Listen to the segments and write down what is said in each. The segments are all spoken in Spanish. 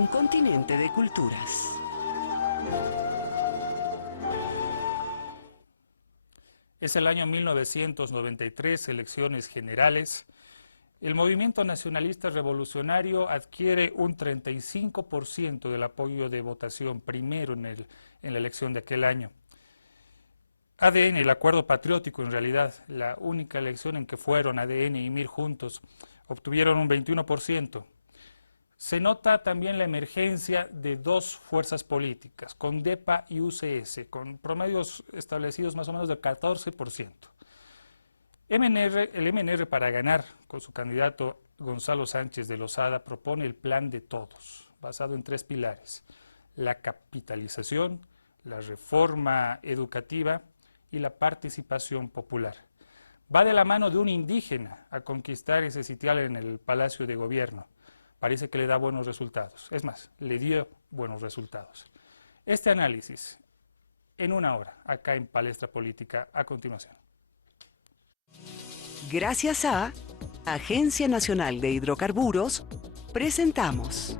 un continente de culturas. Es el año 1993, elecciones generales. El movimiento nacionalista revolucionario adquiere un 35% del apoyo de votación primero en la elección de aquel año. ADN, el Acuerdo Patriótico, en realidad, la única elección en que fueron ADN y MIR juntos, obtuvieron un 21%. Se nota también la emergencia de dos fuerzas políticas, CONDEPA y UCS, con promedios establecidos más o menos del 14%. El MNR, para ganar con su candidato Gonzalo Sánchez de Lozada, propone el plan de todos, basado en 3 pilares: la capitalización, la reforma educativa y la participación popular. Va de la mano de un indígena a conquistar ese sitial en el Palacio de Gobierno. Parece que le da buenos resultados. Es más, le dio buenos resultados. Este análisis, en una hora, acá en Palestra Política, a continuación. Gracias a Agencia Nacional de Hidrocarburos, presentamos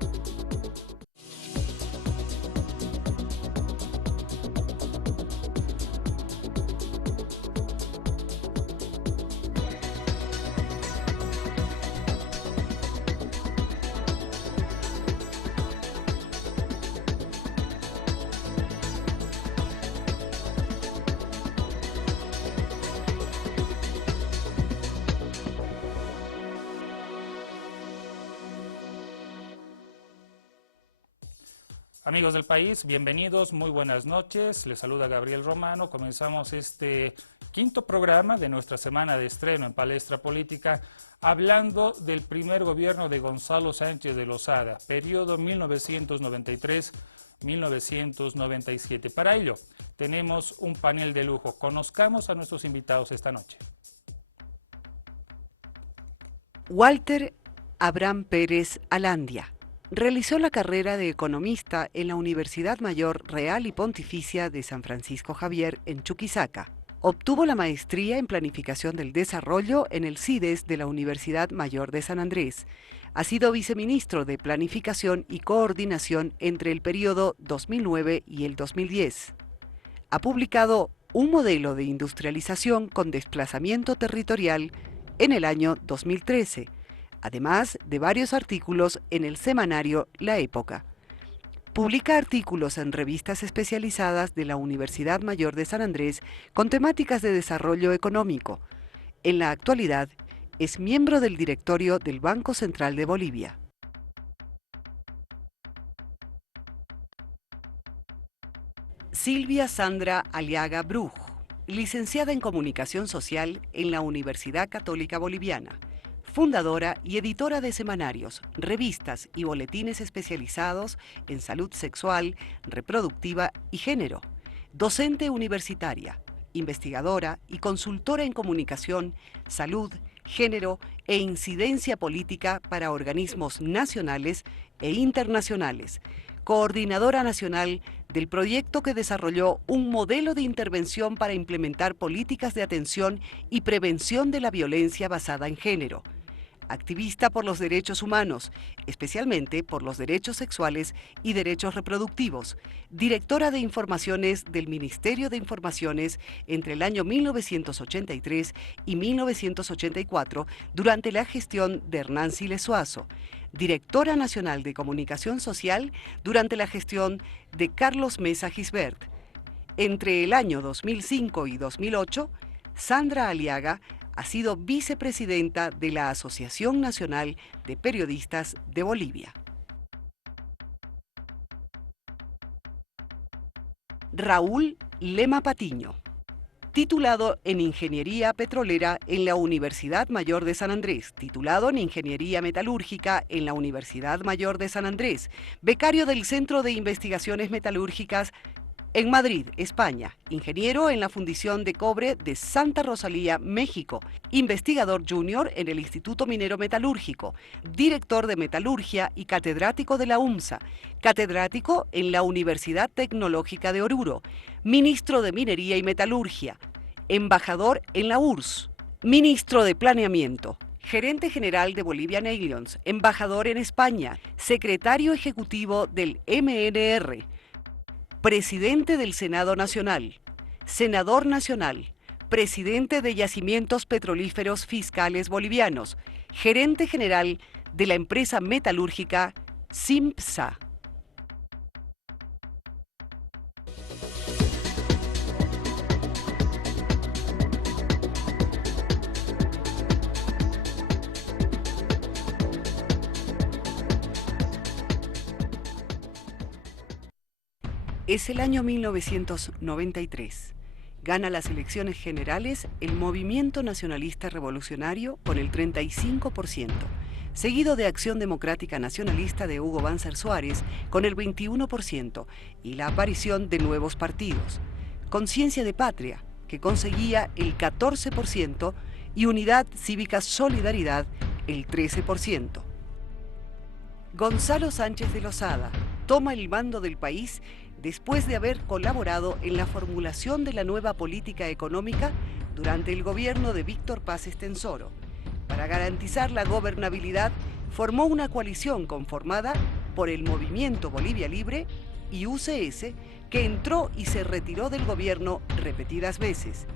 Amigos del país, bienvenidos, muy buenas noches. Les saluda Gabriel Romano. Comenzamos este quinto programa de nuestra semana de estreno en Palestra Política, hablando del primer gobierno de Gonzalo Sánchez de Lozada, periodo 1993-1997. Para ello, tenemos un panel de lujo. Conozcamos a nuestros invitados esta noche. Walter Abraham Pérez Alandia. Realizó la carrera de economista en la Universidad Mayor Real y Pontificia de San Francisco Javier en Chuquisaca. Obtuvo la maestría en Planificación del Desarrollo en el CIDES de la Universidad Mayor de San Andrés. Ha sido viceministro de Planificación y Coordinación entre el periodo 2009 y el 2010. Ha publicado Un modelo de industrialización con desplazamiento territorial en el año 2013. Además de varios artículos en el semanario La Época. Publica artículos en revistas especializadas de la Universidad Mayor de San Andrés con temáticas de desarrollo económico. En la actualidad, es miembro del directorio del Banco Central de Bolivia. Silvia Sandra Aliaga Bruj, licenciada en Comunicación Social en la Universidad Católica Boliviana. Fundadora y editora de semanarios, revistas y boletines especializados en salud sexual, reproductiva y género. Docente universitaria, investigadora y consultora en comunicación, salud, género e incidencia política para organismos nacionales e internacionales. Coordinadora nacional del proyecto que desarrolló un modelo de intervención para implementar políticas de atención y prevención de la violencia basada en género. Activista por los derechos humanos, especialmente por los derechos sexuales y derechos reproductivos, directora de informaciones del Ministerio de Informaciones entre el año 1983 y 1984 durante la gestión de Hernán Siles Suazo, directora nacional de Comunicación Social durante la gestión de Carlos Mesa Gisbert. Entre el año 2005 y 2008, Sandra Aliaga ha sido vicepresidenta de la Asociación Nacional de Periodistas de Bolivia. Raúl Lema Patiño, titulado en Ingeniería Petrolera en la Universidad Mayor de San Andrés, titulado en Ingeniería Metalúrgica en la Universidad Mayor de San Andrés, becario del Centro de Investigaciones Metalúrgicas en Madrid, España, ingeniero en la Fundición de Cobre de Santa Rosalía, México, investigador junior en el Instituto Minero Metalúrgico, director de Metalurgia y catedrático de la UMSA, catedrático en la Universidad Tecnológica de Oruro, ministro de Minería y Metalurgia, embajador en la URSS, ministro de Planeamiento, gerente general de Bolivian Alliance, embajador en España, secretario ejecutivo del MNR, presidente del Senado Nacional, senador nacional, presidente de Yacimientos Petrolíferos Fiscales Bolivianos, gerente general de la empresa metalúrgica CIMPSA. Es el año 1993. Gana las elecciones generales el Movimiento Nacionalista Revolucionario con el 35%, seguido de Acción Democrática Nacionalista de Hugo Banzer Suárez con el 21% y la aparición de nuevos partidos. Conciencia de Patria, que conseguía el 14%, y Unidad Cívica Solidaridad el 13%. Gonzalo Sánchez de Lozada toma el mando del país después de haber colaborado en la formulación de la nueva política económica durante el gobierno de Víctor Paz Estenssoro. Para garantizar la gobernabilidad, formó una coalición conformada por el Movimiento Bolivia Libre y UCS, que entró y se retiró del gobierno repetidas veces.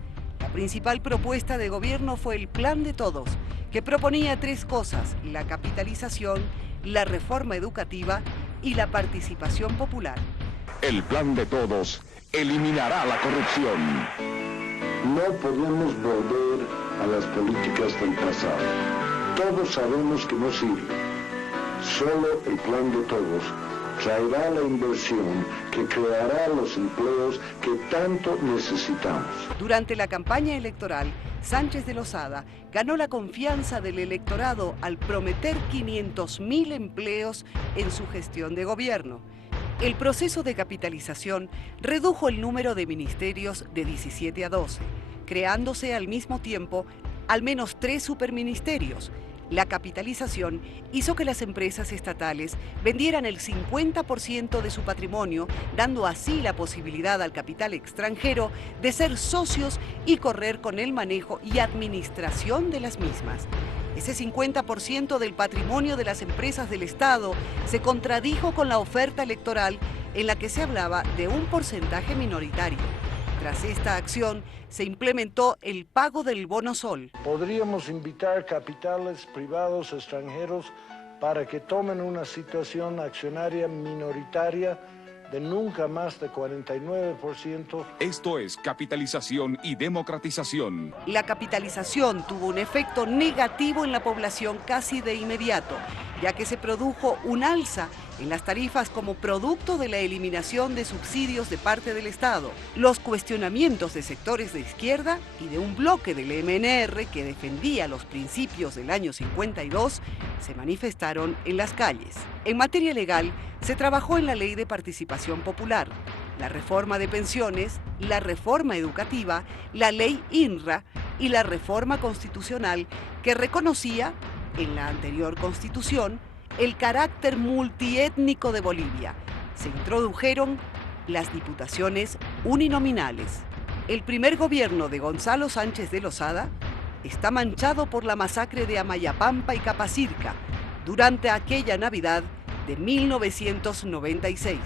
La principal propuesta de gobierno fue el Plan de Todos, que proponía tres cosas: la capitalización, la reforma educativa y la participación popular. El Plan de Todos eliminará la corrupción. No podemos volver a las políticas del pasado. Todos sabemos que no sirve. Solo el Plan de Todos traerá la inversión que creará los empleos que tanto necesitamos. Durante la campaña electoral, Sánchez de Lozada ganó la confianza del electorado al prometer 500.000 empleos en su gestión de gobierno. El proceso de capitalización redujo el número de ministerios de 17 a 12, creándose al mismo tiempo al menos 3 superministerios. La capitalización hizo que las empresas estatales vendieran el 50% de su patrimonio, dando así la posibilidad al capital extranjero de ser socios y correr con el manejo y administración de las mismas. Ese 50% del patrimonio de las empresas del Estado se contradijo con la oferta electoral en la que se hablaba de un porcentaje minoritario. Tras esta acción, se implementó el pago del bono sol. Podríamos invitar capitales privados extranjeros para que tomen una situación accionaria minoritaria de nunca más de 49%. Esto es capitalización y democratización. La capitalización tuvo un efecto negativo en la población casi de inmediato, ya que se produjo un alza en las tarifas como producto de la eliminación de subsidios de parte del Estado. Los cuestionamientos de sectores de izquierda y de un bloque del MNR que defendía los principios del año 52 se manifestaron en las calles. En materia legal, se trabajó en la Ley de Participación Popular, la reforma de pensiones, la reforma educativa, la Ley INRA y la reforma constitucional que reconocía, en la anterior Constitución, el carácter multiétnico de Bolivia. Se introdujeron las diputaciones uninominales. El primer gobierno de Gonzalo Sánchez de Lozada está manchado por la masacre de Amayapampa y Capacirca durante aquella Navidad de 1996.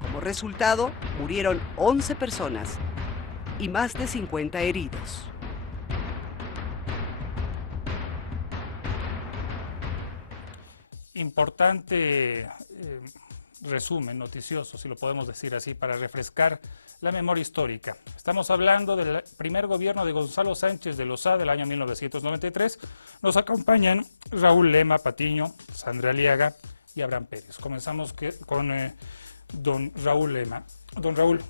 Como resultado, murieron 11 personas y más de 50 heridos. Importante resumen noticioso, si lo podemos decir así, para refrescar la memoria histórica. Estamos hablando del primer gobierno de Gonzalo Sánchez de Lozada del año 1993. Nos acompañan Raúl Lema Patiño, Sandra Aliaga y Abraham Pérez. Comenzamos con don Raúl Lema. Don Raúl,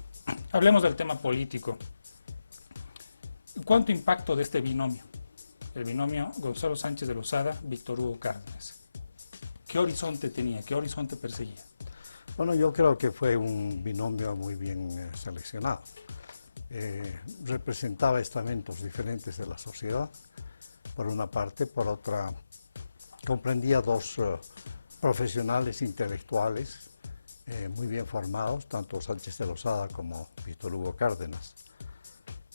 hablemos del tema político. ¿Cuánto impacto de este binomio? El binomio Gonzalo Sánchez de Lozada, Víctor Hugo Cárdenas. ¿Qué horizonte tenía? ¿Qué horizonte perseguía? Bueno, yo creo que fue un binomio muy bien seleccionado. Representaba estamentos diferentes de la sociedad, por una parte; por otra, comprendía dos profesionales intelectuales muy bien formados, tanto Sánchez de Lozada como Víctor Hugo Cárdenas.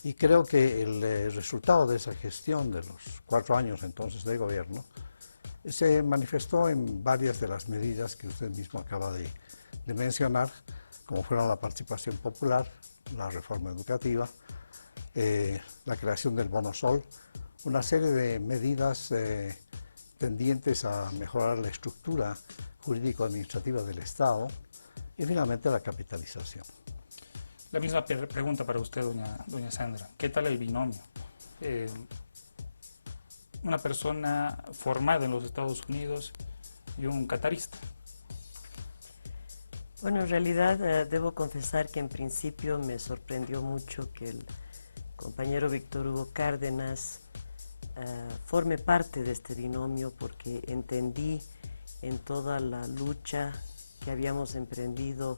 Y creo que el resultado de esa gestión de los 4 años entonces de gobierno se manifestó en varias de las medidas que usted mismo acaba de mencionar, como fueron la participación popular, la reforma educativa, la creación del Bono Sol, una serie de medidas tendientes a mejorar la estructura jurídico-administrativa del Estado y finalmente la capitalización. La misma pregunta para usted, doña Sandra. ¿Qué tal el binomio? Una persona formada en los Estados Unidos y un catarista. Bueno, en realidad debo confesar que en principio me sorprendió mucho que el compañero Víctor Hugo Cárdenas forme parte de este binomio, porque entendí en toda la lucha que habíamos emprendido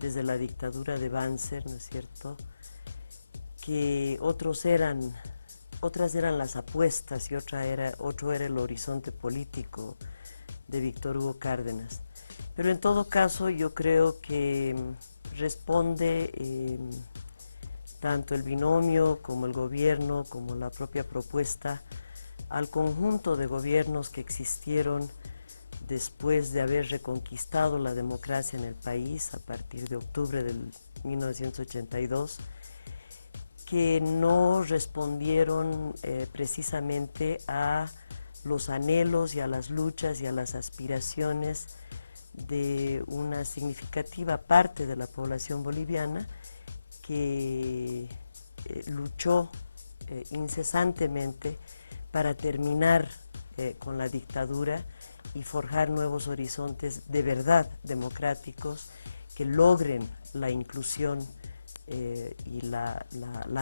desde la dictadura de Banzer, ¿no es cierto?, que otras eran las apuestas y otro era el horizonte político de Víctor Hugo Cárdenas. Pero en todo caso yo creo que responde tanto el binomio como el gobierno, como la propia propuesta, al conjunto de gobiernos que existieron después de haber reconquistado la democracia en el país a partir de octubre del 1982, que no respondieron precisamente a los anhelos y a las luchas y a las aspiraciones de una significativa parte de la población boliviana que luchó incesantemente para terminar con la dictadura y forjar nuevos horizontes de verdad democráticos que logren la inclusión y la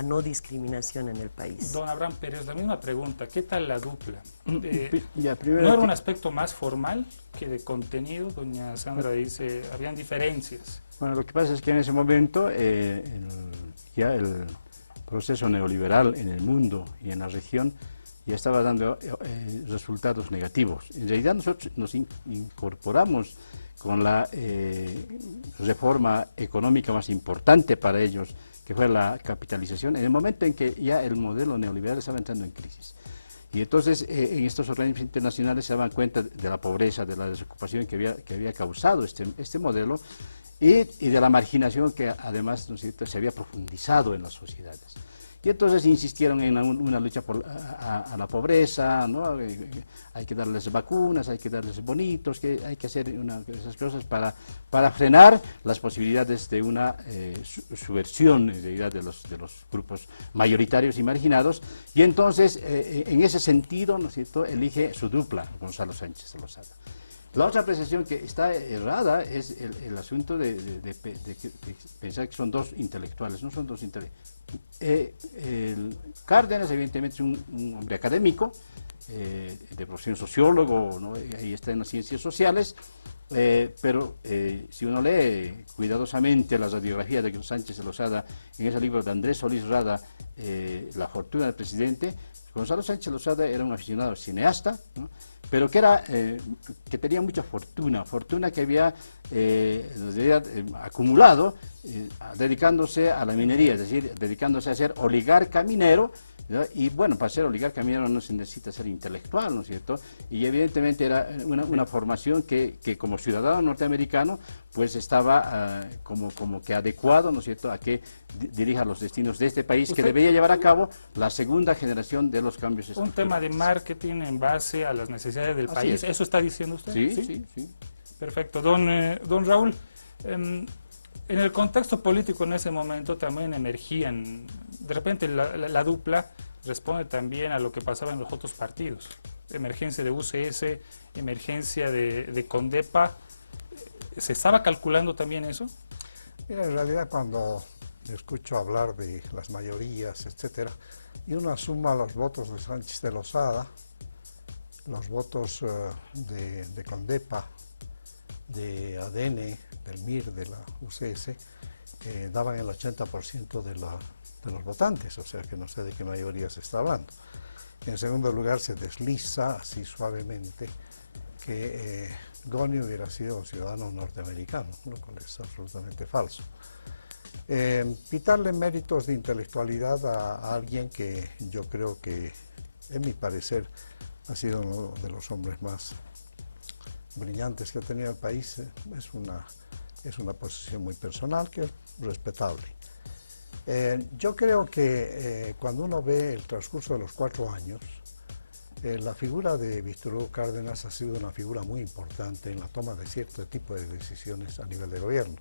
no discriminación en el país. Don Abraham Pérez, la misma pregunta. ¿Qué tal la dupla? Primero ¿No era un aspecto más formal que de contenido? Doña Sandra dice, habían diferencias. Bueno, lo que pasa es que en ese momento ya el proceso neoliberal en el mundo y en la región ya estaba dando resultados negativos. En realidad nosotros nos incorporamos con la reforma económica más importante para ellos, que fue la capitalización, en el momento en que ya el modelo neoliberal estaba entrando en crisis. Y entonces en estos organismos internacionales se daban cuenta de la pobreza, de la desocupación que había causado este modelo y de la marginación que además, ¿no es cierto?, se había profundizado en las sociedades. Y entonces insistieron en una lucha a la pobreza, ¿no? Hay que darles vacunas, hay que darles bonitos, que hay que hacer esas cosas para frenar las posibilidades de una subversión en realidad de los grupos mayoritarios y marginados. Y entonces, en ese sentido, ¿no es cierto?, elige su dupla, Gonzalo Sánchez de Lozada. La otra apreciación que está errada es el asunto de pensar que son dos intelectuales, no son dos intelectuales. Cárdenas evidentemente es un hombre académico, de profesión sociólogo, ¿no? Ahí está en las ciencias sociales, pero si uno lee cuidadosamente la radiografía de Sánchez de Lozada en ese libro de Andrés Solís Rada, La fortuna del presidente, Gonzalo Sánchez Lozada era un aficionado cineasta, ¿no?, pero que tenía mucha fortuna que había acumulado dedicándose a la minería, es decir, dedicándose a ser oligarca minero, ¿no? Y bueno, para ser oligarca minero no se necesita ser intelectual, ¿no es cierto? Y evidentemente era una formación que como ciudadano norteamericano pues estaba como que adecuado, ¿no es cierto?, a que dirija los destinos de este país, que debería llevar a cabo la segunda generación de los cambios estructurales. Un tema de marketing en base a las necesidades del país, ¿eso está diciendo usted? Sí. Perfecto. Don Raúl, en el contexto político en ese momento también emergían, de repente la dupla responde también a lo que pasaba en los otros partidos, emergencia de UCS, emergencia de Condepa. ¿Se estaba calculando también eso? Mira, en realidad cuando escucho hablar de las mayorías, etcétera, y uno suma los votos de Sánchez de Lozada, los votos de Condepa, de ADN, del MIR, de la UCS, daban el 80% de los votantes, o sea que no sé de qué mayoría se está hablando. En segundo lugar se desliza así suavemente que Goni hubiera sido un ciudadano norteamericano, lo cual es absolutamente falso. Quitarle méritos de intelectualidad a alguien que yo creo que, en mi parecer, ha sido uno de los hombres más brillantes que ha tenido el país, es una posición muy personal que es respetable. Yo creo que cuando uno ve el transcurso de los 4 años, la figura de Víctor Hugo Cárdenas ha sido una figura muy importante en la toma de cierto tipo de decisiones a nivel de gobierno.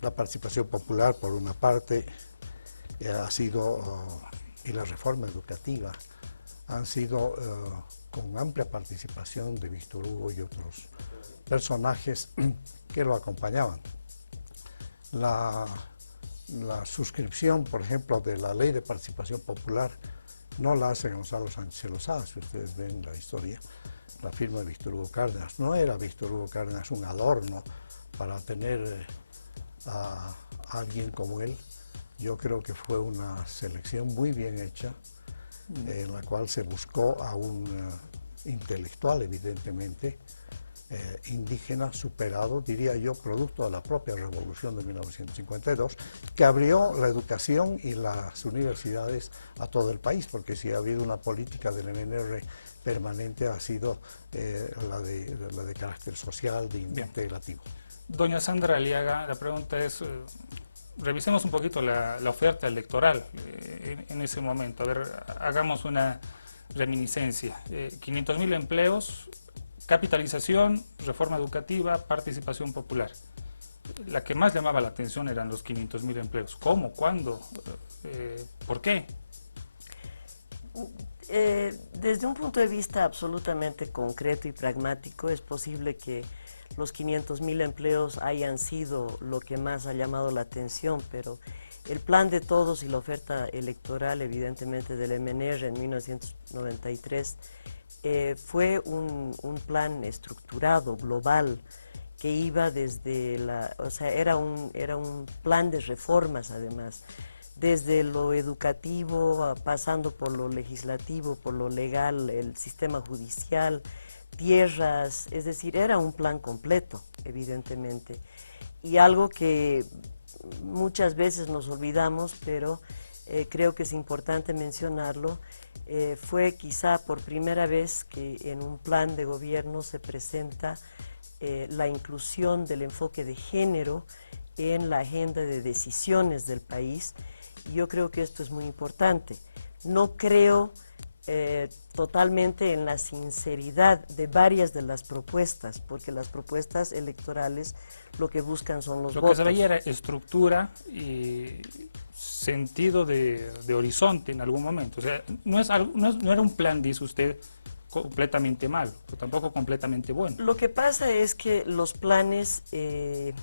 La participación popular, por una parte, ha sido, y la reforma educativa, han sido con amplia participación de Víctor Hugo y otros personajes que lo acompañaban. La suscripción, por ejemplo, de la Ley de Participación Popular no la hace Gonzalo Sánchez Lozada. Si ustedes ven la historia, la firma de Víctor Hugo Cárdenas. No era Víctor Hugo Cárdenas un adorno para tener a alguien como él. Yo creo que fue una selección muy bien hecha, en la cual se buscó a un intelectual, evidentemente, indígena, superado, diría yo, producto de la propia revolución de 1952, que abrió la educación y las universidades a todo el país, porque si ha habido una política del MNR permanente ha sido la de carácter social, de integrativo. Doña Sandra Aliaga, la pregunta es, revisemos un poquito la oferta electoral en ese momento. A ver, hagamos una reminiscencia. 500.000 empleos, capitalización, reforma educativa, participación popular. La que más llamaba la atención eran los 500.000 empleos. ¿Cómo? ¿Cuándo? ¿Por qué? Desde un punto de vista absolutamente concreto y pragmático, es posible que los 500.000 empleos hayan sido lo que más ha llamado la atención, pero el plan de todos y la oferta electoral, evidentemente, del MNR en 1993 fue un plan estructurado, global, que iba desde o sea, era un plan de reformas, además, desde lo educativo, pasando por lo legislativo, por lo legal, el sistema judicial, tierras, es decir, era un plan completo, evidentemente, y algo que muchas veces nos olvidamos, pero creo que es importante mencionarlo. Fue quizá por primera vez que en un plan de gobierno se presenta la inclusión del enfoque de género en la agenda de decisiones del país, y yo creo que esto es muy importante. No creo totalmente en la sinceridad de varias de las propuestas, porque las propuestas electorales lo que buscan son los votos. Lo que se veía era estructura y sentido de horizonte en algún momento. O sea, no era un plan, dice usted, completamente malo, pero tampoco completamente bueno. Lo que pasa es que los planes, es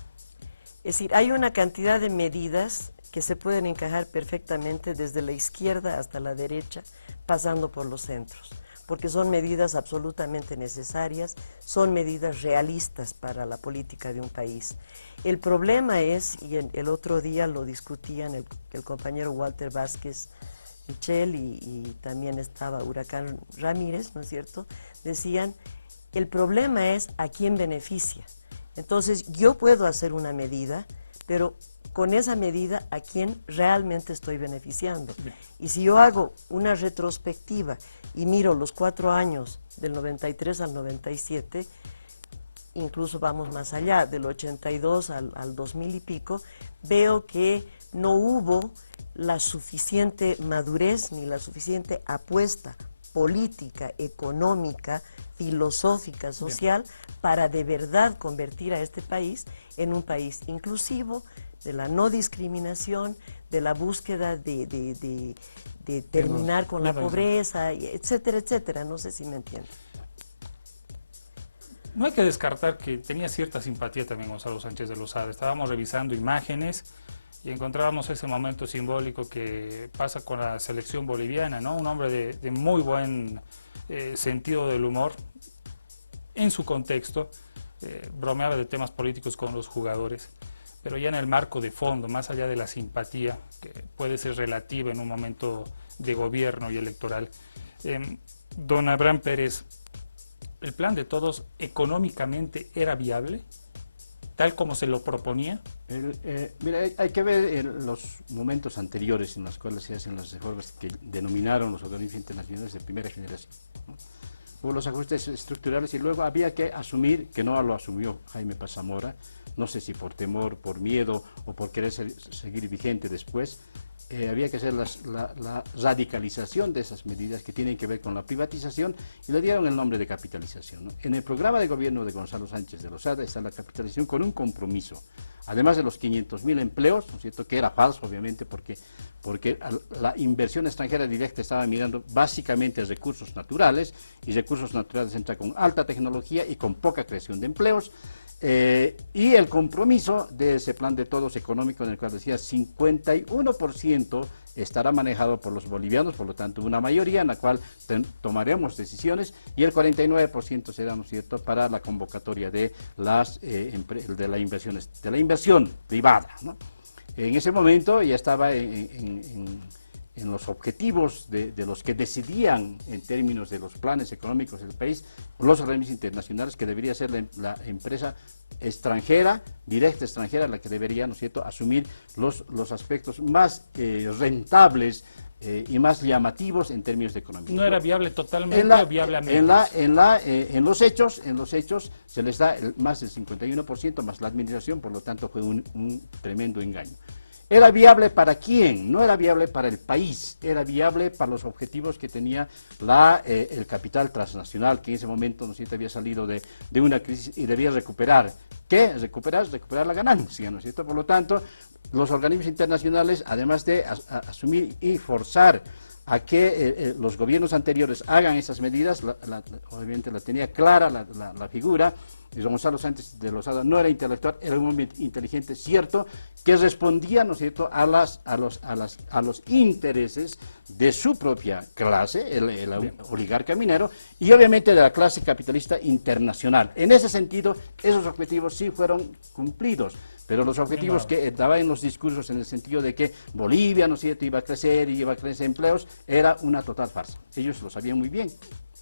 decir, hay una cantidad de medidas que se pueden encajar perfectamente desde la izquierda hasta la derecha, pasando por los centros, porque son medidas absolutamente necesarias, son medidas realistas para la política de un país. El problema es, y el otro día lo discutían el compañero Walter Vázquez Michel y también estaba Huracán Ramírez, ¿no es cierto?, decían, el problema es a quién beneficia. Entonces, yo puedo hacer una medida, pero con esa medida, ¿a quién realmente estoy beneficiando? Y si yo hago una retrospectiva y miro los 4 años del 93 al 97, incluso vamos más allá, del 82 al 2000 y pico, veo que no hubo la suficiente madurez ni la suficiente apuesta política, económica, filosófica, social, para de verdad convertir a este país en un país inclusivo, de la no discriminación, de la búsqueda de terminar con la pobreza, etcétera, etcétera. No sé si me entienden. No hay que descartar que tenía cierta simpatía también Gonzalo Sánchez de Lozada. Estábamos revisando imágenes y encontrábamos ese momento simbólico que pasa con la selección boliviana, ¿no? Un hombre de muy buen sentido del humor en su contexto, bromeaba de temas políticos con los jugadores, pero ya en el marco de fondo, más allá de la simpatía, que puede ser relativa en un momento de gobierno y electoral. Don Abraham Pérez, ¿el plan de todos económicamente era viable? tal como se lo proponía? Mira, hay que ver los momentos anteriores en los cuales se hacen las reformas que denominaron los organismos internacionales de primera generación, ¿no? Hubo los ajustes estructurales y luego había que asumir, que no lo asumió Jaime Paz Zamora, no sé si por temor, por miedo o por querer seguir vigente después, había que hacer la radicalización de esas medidas que tienen que ver con la privatización y le dieron el nombre de capitalización, ¿no? En el programa de gobierno de Gonzalo Sánchez de Lozada está la capitalización con un compromiso, además de los 500.000 empleos, ¿no es cierto?, que era falso obviamente porque la inversión extranjera directa estaba mirando básicamente recursos naturales, y recursos naturales entra con alta tecnología y con poca creación de empleos. Y el compromiso de ese plan de todos económico en el cual decía 51% estará manejado por los bolivianos, por lo tanto una mayoría en la cual tomaremos decisiones, y el 49% será, ¿no es cierto?, para la convocatoria de la inversión privada, ¿no? En ese momento ya estaba en los objetivos de los que decidían en términos de los planes económicos del país, los organismos internacionales, que debería ser la empresa extranjera, directa extranjera, la que debería, ¿no es cierto?, asumir los aspectos más rentables y más llamativos en términos de economía. ¿No era viable totalmente o viable a medias? En los hechos se les da más del 51% más la administración, por lo tanto fue un tremendo engaño. ¿Era viable para quién? No era viable para el país, era viable para los objetivos que tenía el capital transnacional, que en ese momento, ¿no es cierto?, había salido de una crisis y debía recuperar. ¿Qué? Recuperar la ganancia, ¿no es cierto? Por lo tanto, los organismos internacionales, además de asumir y forzar a que los gobiernos anteriores hagan esas medidas, obviamente la tenía clara la figura, y Gonzalo Sánchez de Lozada no era intelectual, era un hombre inteligente, cierto, que respondía, ¿no es cierto?, a los intereses de su propia clase, el oligarca minero, y obviamente de la clase capitalista internacional. En ese sentido, esos objetivos sí fueron cumplidos. Pero los objetivos que daban en los discursos en el sentido de que Bolivia, ¿no es cierto?, iba a crecer y iba a crecer empleos, era una total farsa. Ellos lo sabían muy bien.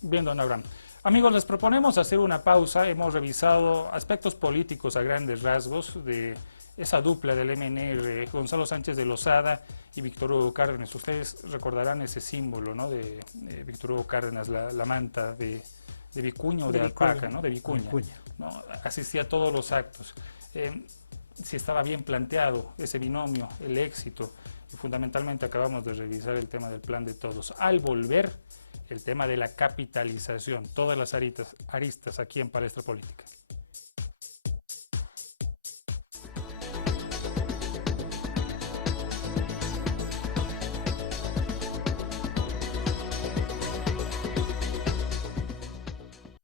Bien, don Abraham. Amigos, les proponemos hacer una pausa. Hemos revisado aspectos políticos a grandes rasgos de esa dupla del MNR, Gonzalo Sánchez de Lozada y Víctor Hugo Cárdenas. Ustedes recordarán ese símbolo, ¿no?, de Víctor Hugo Cárdenas, la manta de vicuña o de alpaca, ¿no?, de vicuña. ¿No? Asistía a todos los actos. Si estaba bien planteado ese binomio, el éxito, y fundamentalmente acabamos de revisar el tema del plan de todos. Al volver, el tema de la capitalización, todas las aristas aquí en Palestra Política.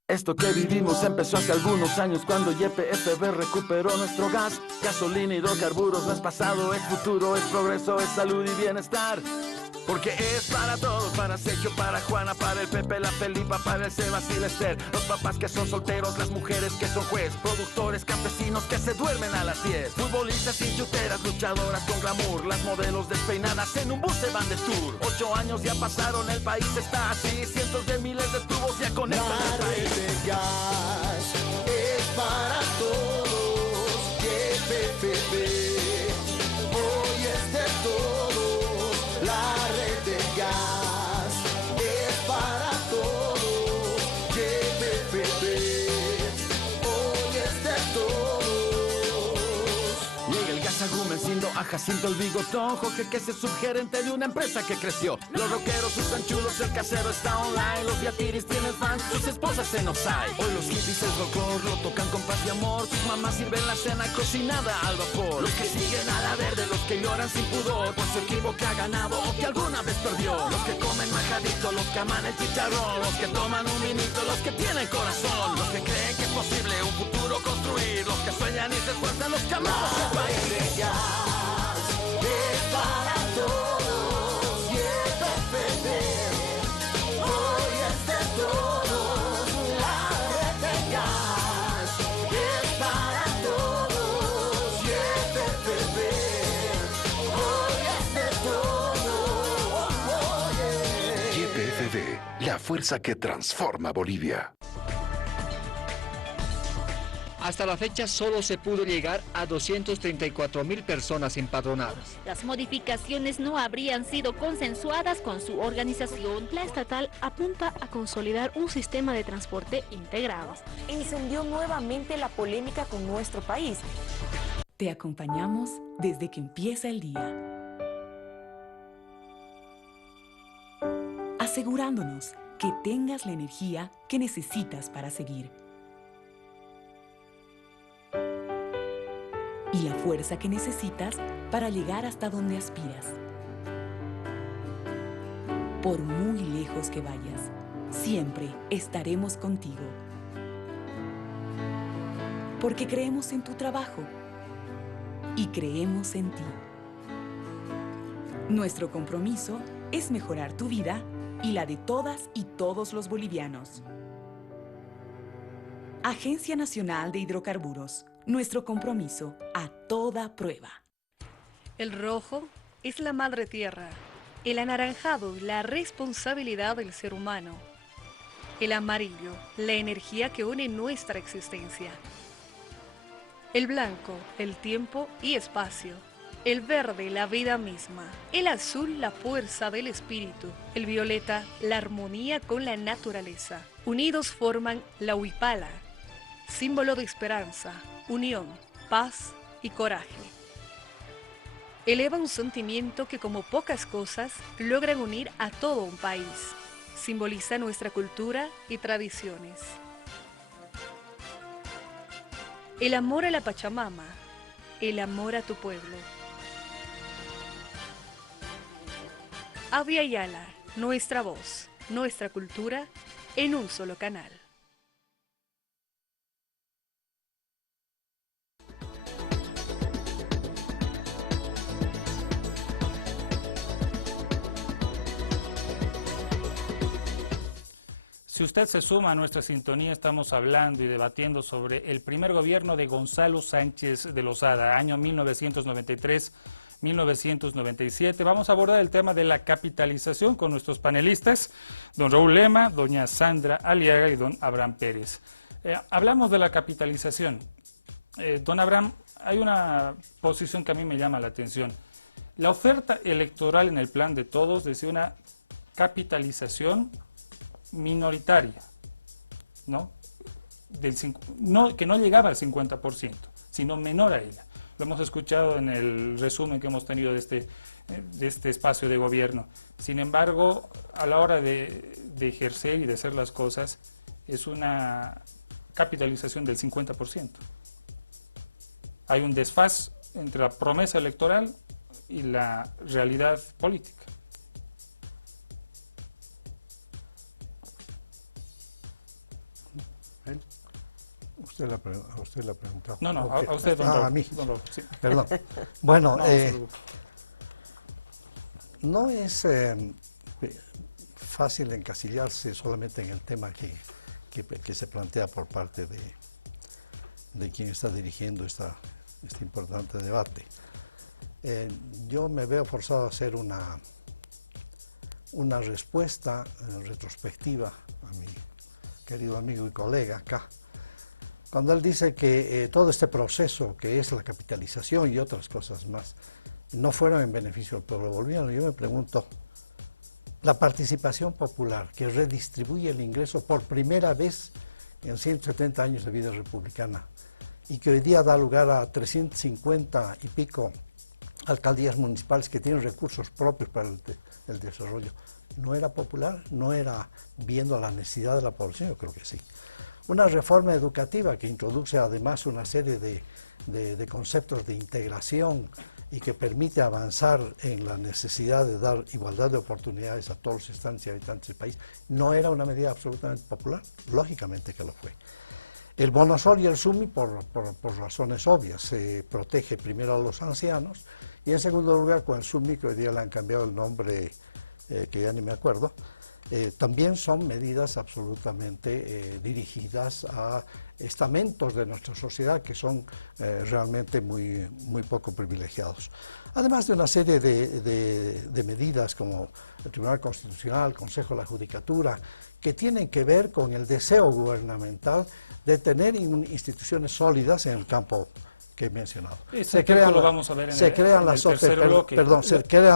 Esto que vivimos empezó hace algunos años cuando YPFB recuperó nuestro gas. Gasolina, hidrocarburos, no es pasado, es futuro, es progreso, es salud y bienestar. Porque es para todos, para Sergio, para Juana, para el Pepe, la Felipa, para el Sebas y el Esther. Los papás que son solteros, las mujeres que son juez, productores, campesinos que se duermen a las 10. Futbolistas sin chuteras, luchadoras con glamour, las modelos despeinadas en un bus se van de tour. 8 años ya pasaron, el país está así, cientos de miles de tubos ya conectan el país. De gas es para todos, YPFB, hoy es de todos, la red de gas es para todos, YPFB, hoy es de todos. Llega el gas Agumecindo a Jacinto el Bigotón, Jorge que es el subgerente de una empresa que creció. Los rockeros usan chulos, el casero está online, los yatiris tienen fans, sus esposas en offside. Hoy los hippies el folclor lo tocan con paz y amor, sus mamás sirven la cena cocinada al vapor. Los que siguen a la verde, los que lloran sin pudor por su equipo que ha ganado o que alguna vez perdió. Los que comen majadito, los que aman el chicharrón, los que toman un vinito, los que tienen corazón, los que creen que es posible un futuro construir, los que sueñan y se esfuerzan, los que amamos el país. Es para todos, YPFB, hoy es de todos, la red de gas. Es para todos, YPFB, hoy es de todos. YPFB, la fuerza que transforma Bolivia. Hasta la fecha solo se pudo llegar a 234.000 personas empadronadas. Las modificaciones no habrían sido consensuadas con su organización. La estatal apunta a consolidar un sistema de transporte integrado. Encendió nuevamente la polémica con nuestro país. Te acompañamos desde que empieza el día, asegurándonos que tengas la energía que necesitas para seguir y la fuerza que necesitas para llegar hasta donde aspiras. Por muy lejos que vayas, siempre estaremos contigo. Porque creemos en tu trabajo y creemos en ti. Nuestro compromiso es mejorar tu vida y la de todas y todos los bolivianos. Agencia Nacional de Hidrocarburos. Nuestro compromiso a toda prueba. El rojo es la madre tierra. El anaranjado, la responsabilidad del ser humano. El amarillo, la energía que une nuestra existencia. El blanco, el tiempo y espacio. El verde, la vida misma. El azul, la fuerza del espíritu. El violeta, la armonía con la naturaleza. Unidos forman la huipala, símbolo de esperanza, unión, paz y coraje. Eleva un sentimiento que, como pocas cosas, logran unir a todo un país. Simboliza nuestra cultura y tradiciones. El amor a la Pachamama, el amor a tu pueblo. Avia Yala, nuestra voz, nuestra cultura, en un solo canal. Si usted se suma a nuestra sintonía, estamos hablando y debatiendo sobre el primer gobierno de Gonzalo Sánchez de Lozada, año 1993-1997. Vamos a abordar el tema de la capitalización con nuestros panelistas, don Raúl Lema, doña Sandra Aliaga y don Abraham Pérez. Hablamos de la capitalización. Don Abraham, hay una posición que a mí me llama la atención. La oferta electoral en el Plan de Todos decía una capitalización minoritaria, ¿no? Que no llegaba al 50%, sino menor a ella. Lo hemos escuchado en el resumen que hemos tenido de este espacio de gobierno. Sin embargo, a la hora de ejercer y de hacer las cosas, es una capitalización del 50%. Hay un desfase entre la promesa electoral y la realidad política. A usted la preguntaba. No, a usted, don Raúl. A mí. Don Raúl, sí. Perdón. Bueno, no es fácil encasillarse solamente en el tema que se plantea por parte de quien está dirigiendo este importante debate. Yo me veo forzado a hacer una respuesta retrospectiva a mi querido amigo y colega acá, cuando él dice que todo este proceso que es la capitalización y otras cosas más no fueron en beneficio del pueblo boliviano. Yo me pregunto, la participación popular que redistribuye el ingreso por primera vez en 170 años de vida republicana y que hoy día da lugar a 350 y pico alcaldías municipales que tienen recursos propios para el desarrollo, ¿no era popular? ¿No era viendo la necesidad de la población? Yo creo que sí. Una reforma educativa que introduce además una serie de conceptos de integración y que permite avanzar en la necesidad de dar igualdad de oportunidades a todos los estudiantes y habitantes del país, ¿no era una medida absolutamente popular? Lógicamente que lo fue. El Bonosol y el SUMI por razones obvias. Se protege primero a los ancianos y en segundo lugar con el SUMI, que hoy día le han cambiado el nombre, que ya ni me acuerdo, también son medidas absolutamente dirigidas a estamentos de nuestra sociedad que son realmente muy poco privilegiados. Además de una serie de medidas como el Tribunal Constitucional, el Consejo de la Judicatura, que tienen que ver con el deseo gubernamental de tener instituciones sólidas en el campo que he mencionado. Se crean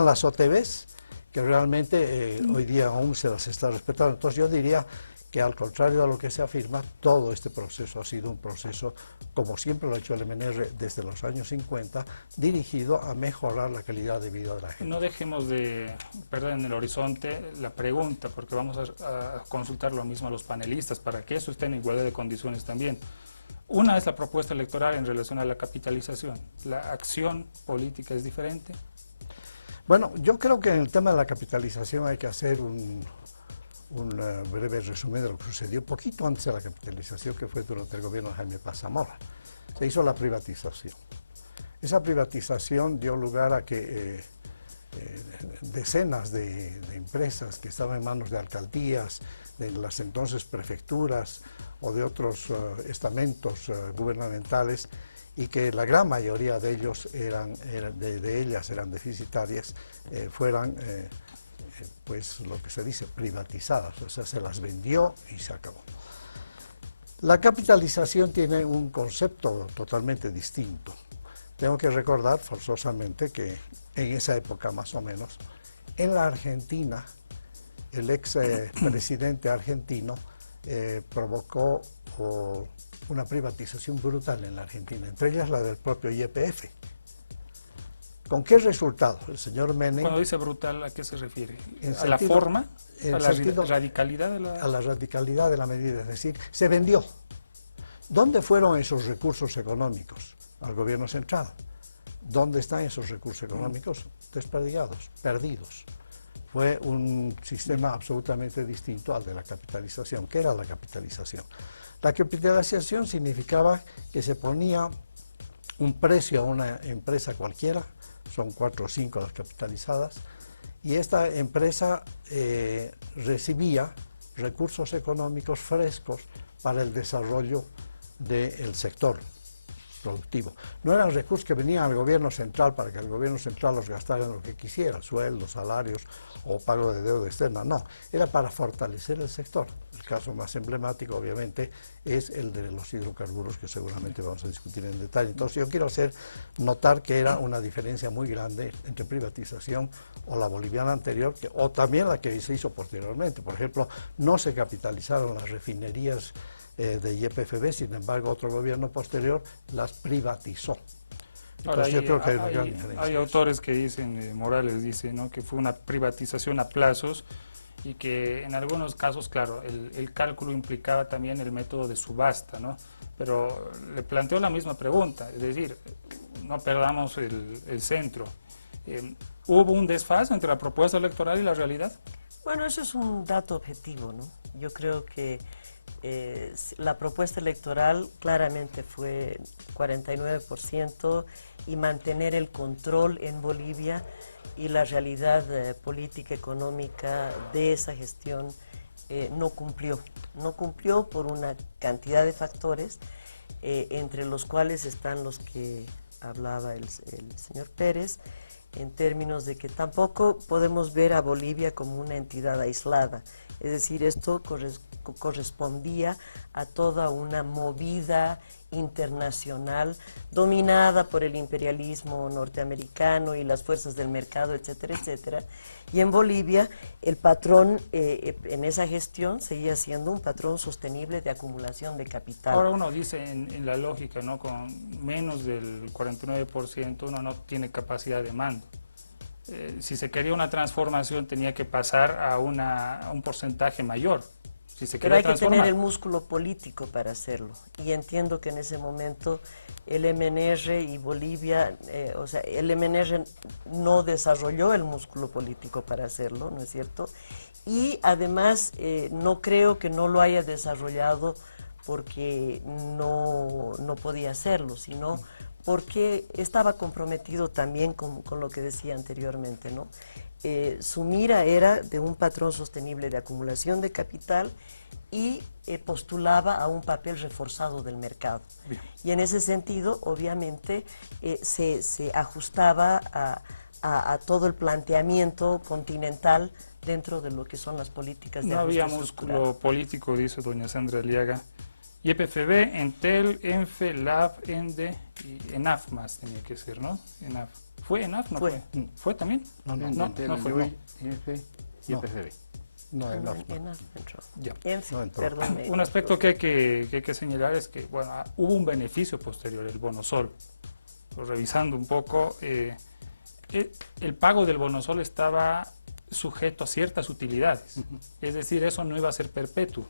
las OTBs, que realmente hoy día aún se las está respetando. Entonces yo diría que al contrario a lo que se afirma, todo este proceso ha sido un proceso, como siempre lo ha hecho el MNR desde los años 50, dirigido a mejorar la calidad de vida de la gente. No dejemos de perder en el horizonte la pregunta, porque vamos a consultar lo mismo a los panelistas para que eso esté en igualdad de condiciones también. Una es la propuesta electoral en relación a la capitalización. ¿La acción política es diferente? Bueno, yo creo que en el tema de la capitalización hay que hacer un breve resumen de lo que sucedió poquito antes de la capitalización, que fue durante el gobierno de Jaime Paz Zamora. Se hizo la privatización. Esa privatización dio lugar a que decenas de empresas que estaban en manos de alcaldías, de las entonces prefecturas o de otros estamentos gubernamentales, y que la gran mayoría de ellos de ellas eran deficitarias, fueran pues lo que se dice privatizadas, o sea, se las vendió y se acabó. La capitalización tiene un concepto totalmente distinto. Tengo que recordar forzosamente que en esa época más o menos, en la Argentina, el ex presidente argentino provocó una privatización brutal en la Argentina, entre ellas la del propio YPF. ¿Con qué resultado? El señor Menem... Cuando dice brutal, ¿a qué se refiere? ¿A la forma? ¿A la radicalidad de la...? A la radicalidad de la medida, es decir, se vendió. ¿Dónde fueron esos recursos económicos? Al gobierno central. ¿Dónde están esos recursos económicos? Desperdigados, perdidos. Fue un sistema absolutamente distinto al de la capitalización. ¿Qué era la capitalización? La capitalización significaba que se ponía un precio a una empresa cualquiera, son 4 o 5 las capitalizadas, y esta empresa recibía recursos económicos frescos para el desarrollo del sector productivo. No eran recursos que venían al gobierno central para que el gobierno central los gastara en lo que quisiera, sueldos, salarios o pago de deuda externa, no, era para fortalecer el sector. El caso más emblemático, obviamente, es el de los hidrocarburos, que seguramente vamos a discutir en detalle. Entonces, yo quiero hacer notar que era una diferencia muy grande entre privatización o la boliviana anterior, o también la que se hizo posteriormente. Por ejemplo, no se capitalizaron las refinerías de YPFB, sin embargo, otro gobierno posterior las privatizó. Ahora, hay autores que dicen, Morales dice, ¿no?, que fue una privatización a plazos y que en algunos casos, claro, el cálculo implicaba también el método de subasta, ¿no? Pero le planteo la misma pregunta, es decir, no perdamos el centro. ¿Hubo un desfase entre la propuesta electoral y la realidad? Bueno, eso es un dato objetivo, ¿no? Yo creo que la propuesta electoral claramente fue 49% y mantener el control en Bolivia, y la realidad política económica de esa gestión no cumplió por una cantidad de factores, entre los cuales están los que hablaba el señor Pérez, en términos de que tampoco podemos ver a Bolivia como una entidad aislada. Es decir, esto correspondía a toda una movida internacional dominada por el imperialismo norteamericano y las fuerzas del mercado, etcétera, etcétera. Y en Bolivia el patrón en esa gestión seguía siendo un patrón sostenible de acumulación de capital. Ahora uno dice en la lógica, ¿no?, con menos del 49% uno no tiene capacidad de mando. Si se quería una transformación tenía que pasar a un porcentaje mayor. Si se Pero hay que tener el músculo político para hacerlo. Y entiendo que en ese momento el MNR y Bolivia, o sea, el MNR no desarrolló el músculo político para hacerlo, ¿no es cierto? Y además no creo que no lo haya desarrollado porque no podía hacerlo, sino porque estaba comprometido también con lo que decía anteriormente, ¿no? Su mira era de un patrón sostenible de acumulación de capital y postulaba a un papel reforzado del mercado. Bien. Y en ese sentido, obviamente, se ajustaba a todo el planteamiento continental dentro de lo que son las políticas de ajuste estructural. No había músculo político, dice doña Sandra Aliaga, YPFB, Entel, ENFE, LAB, ENDE y ENAF más tenía que ser, ¿no? ENAF. ¿Fue ENAF? ¿No fue? ¿Fue también? No, Entel, no fue. YUI, ENFE y YPFB. No, ENAF Ya. ENFE, no entró. perdón. Un aspecto que hay que señalar es que, bueno, hubo un beneficio posterior, el Bono Sol. Revisando un poco, el pago del Bono Sol estaba sujeto a ciertas utilidades. Es decir, eso no iba a ser perpetuo,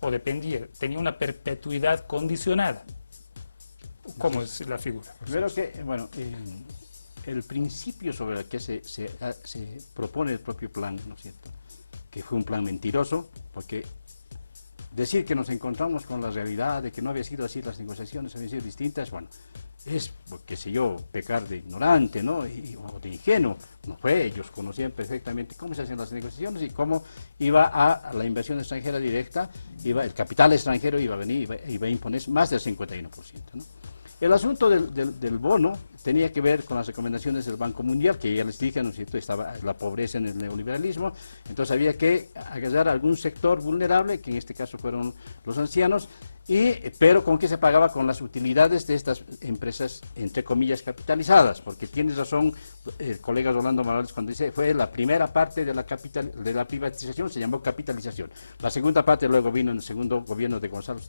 o dependía, tenía una perpetuidad condicionada. ¿Cómo es la figura? Primero que, bueno, el principio sobre el que se propone el propio plan, ¿no es cierto?, que fue un plan mentiroso, porque decir que nos encontramos con la realidad de que no había sido así, las negociaciones habían sido distintas, bueno, es, qué sé yo, pecar de ignorante, ¿no?, o de ingenuo. No fue, ellos conocían perfectamente cómo se hacían las negociaciones y cómo iba a la inversión extranjera directa, el capital extranjero iba a venir, iba a imponer más del 51%, ¿no? El asunto del bono tenía que ver con las recomendaciones del Banco Mundial, que ya les dije, ¿no es cierto?, estaba la pobreza en el neoliberalismo, entonces había que agarrar a algún sector vulnerable, que en este caso fueron los ancianos, pero ¿con qué se pagaba? Con las utilidades de estas empresas, entre comillas, capitalizadas, porque tienes razón el colega Rolando Morales cuando dice, fue la primera parte de la privatización, se llamó capitalización. La segunda parte luego vino en el segundo gobierno de Gonzalo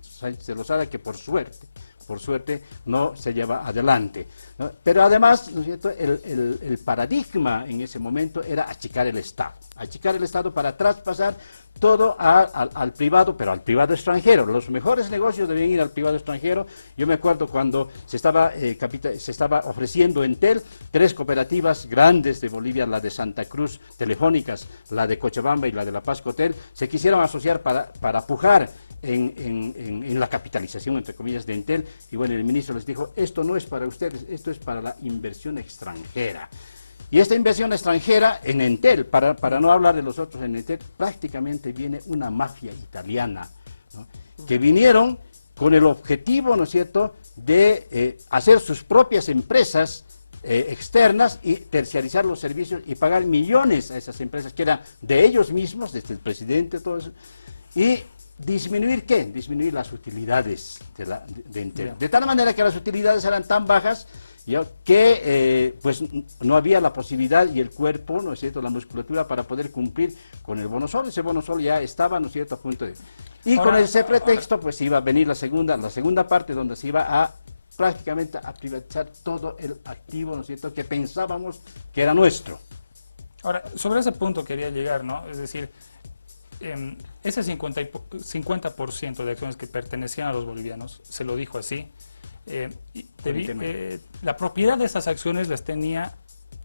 Sánchez de Lozada, que por suerte no se lleva adelante, ¿no? Pero además, ¿no es cierto?, el paradigma en ese momento era achicar el Estado para traspasar todo al privado, pero al privado extranjero. Los mejores negocios debían ir al privado extranjero. Yo me acuerdo cuando se estaba ofreciendo Entel, 3 cooperativas grandes de Bolivia, la de Santa Cruz, Telefónicas, la de Cochabamba y la de La Paz Cotel, se quisieron asociar para pujar en la capitalización, entre comillas, de Entel, y bueno, el ministro les dijo, esto no es para ustedes, esto es para la inversión extranjera. Y esta inversión extranjera en Entel, para no hablar de los otros, en Entel prácticamente viene una mafia italiana, ¿no?, que vinieron con el objetivo, ¿no es cierto?, de hacer sus propias empresas externas y terciarizar los servicios y pagar millones a esas empresas que eran de ellos mismos, desde el presidente, todo eso, y ¿disminuir qué? Disminuir las utilidades de Entel. De tal manera que las utilidades eran tan bajas que pues no había la posibilidad y el cuerpo, ¿no es cierto?, la musculatura para poder cumplir con el Bono Sol. Ese Bono Sol ya estaba, ¿no es cierto?, a punto de... Y con ese pretexto pues iba a venir la segunda parte donde se iba a prácticamente a privatizar todo el activo, ¿no es cierto?, que pensábamos que era nuestro. Ahora, sobre ese punto quería llegar, ¿no? Es decir, ese 50% de acciones que pertenecían a los bolivianos, se lo dijo así, la propiedad de esas acciones las tenía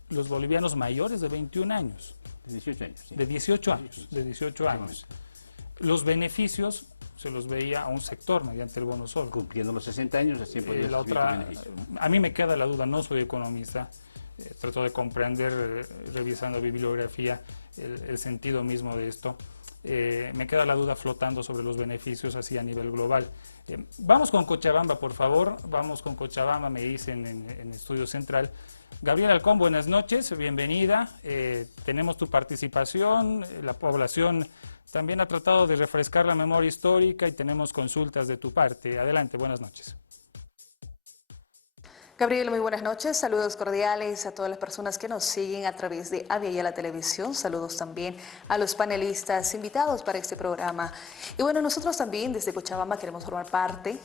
los bolivianos mayores de 21 años. De 18 años. Sí. De 18 años. Los beneficios se los veía a un sector mediante el Bono Sol. Cumpliendo los 60 años, siempre a mí me queda la duda, no soy economista, trato de comprender, revisando bibliografía, el sentido mismo de esto. Me queda la duda flotando sobre los beneficios así a nivel global. Vamos con Cochabamba, por favor. Vamos con Cochabamba, me dicen en Estudio Central. Gabriela Alcón, buenas noches, bienvenida. Tenemos tu participación. La población también ha tratado de refrescar la memoria histórica y tenemos consultas de tu parte. Adelante, buenas noches. Gabriel, muy buenas noches. Saludos cordiales a todas las personas que nos siguen a través de Avia y a la televisión. Saludos también a los panelistas invitados para este programa. Y bueno, nosotros también desde Cochabamba queremos formar parte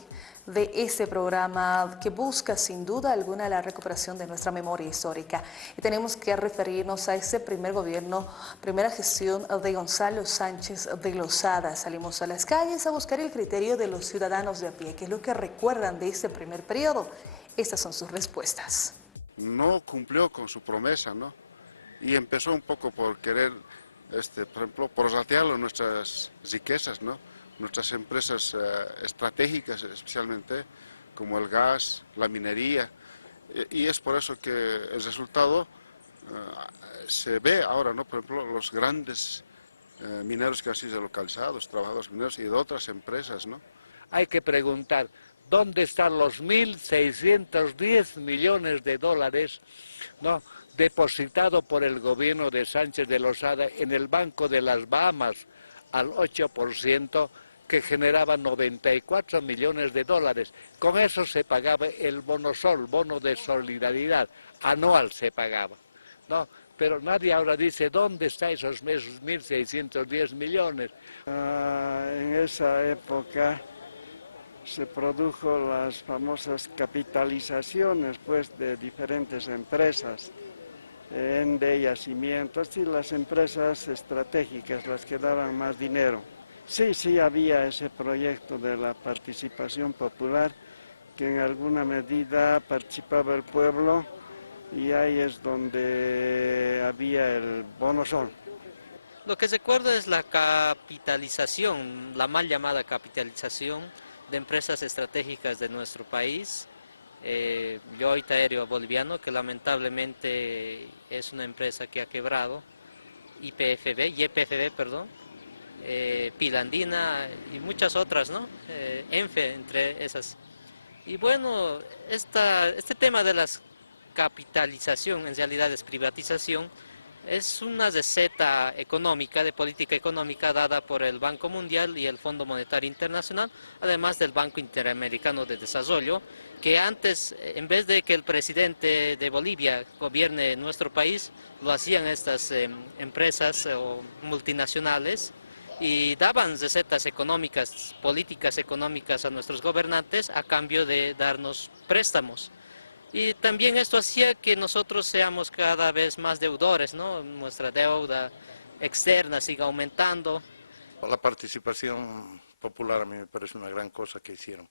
de este programa que busca sin duda alguna la recuperación de nuestra memoria histórica. Y tenemos que referirnos a ese primer gobierno, primera gestión de Gonzalo Sánchez de Lozada. Salimos a las calles a buscar el criterio de los ciudadanos de a pie, que es lo que recuerdan de este primer periodo. Estas son sus respuestas. No cumplió con su promesa, ¿no? Y empezó un poco por querer, por ejemplo, por saltear nuestras riquezas, ¿no? Nuestras empresas estratégicas especialmente, como el gas, la minería. Y es por eso que el resultado se ve ahora, ¿no? Por ejemplo, los grandes mineros que han sido localizados, trabajadores mineros y de otras empresas, ¿no? Hay que preguntar, ¿dónde están los 1.610 millones de dólares, ¿no?, depositados por el gobierno de Sánchez de Lozada en el Banco de las Bahamas al 8%, que generaba 94 millones de dólares. Con eso se pagaba el bonosol, bono de solidaridad, anual se pagaba, ¿no? Pero nadie ahora dice, ¿dónde están esos 1.610 millones? En esa época se produjo las famosas capitalizaciones pues, de diferentes empresas, Ende, Yacimientos y las empresas estratégicas, las que daban más dinero. Sí, había ese proyecto de la participación popular, que en alguna medida participaba el pueblo, y ahí es donde había el bono sol. Lo que recuerdo es la capitalización, la mal llamada capitalización de empresas estratégicas de nuestro país. Yoita Aéreo Boliviano, que lamentablemente es una empresa que ha quebrado, YPFB, perdón, Pilandina y muchas otras, ¿no? ENFE, entre esas. Y bueno, este tema de la capitalización, en realidad es privatización, es una receta económica, de política económica dada por el Banco Mundial y el Fondo Monetario Internacional, además del Banco Interamericano de Desarrollo, que antes, en vez de que el presidente de Bolivia gobierne nuestro país, lo hacían estas empresas o multinacionales y daban recetas económicas, políticas económicas a nuestros gobernantes a cambio de darnos préstamos. Y también esto hacía que nosotros seamos cada vez más deudores, ¿no? Nuestra deuda externa siga aumentando. La participación popular a mí me parece una gran cosa que hicieron,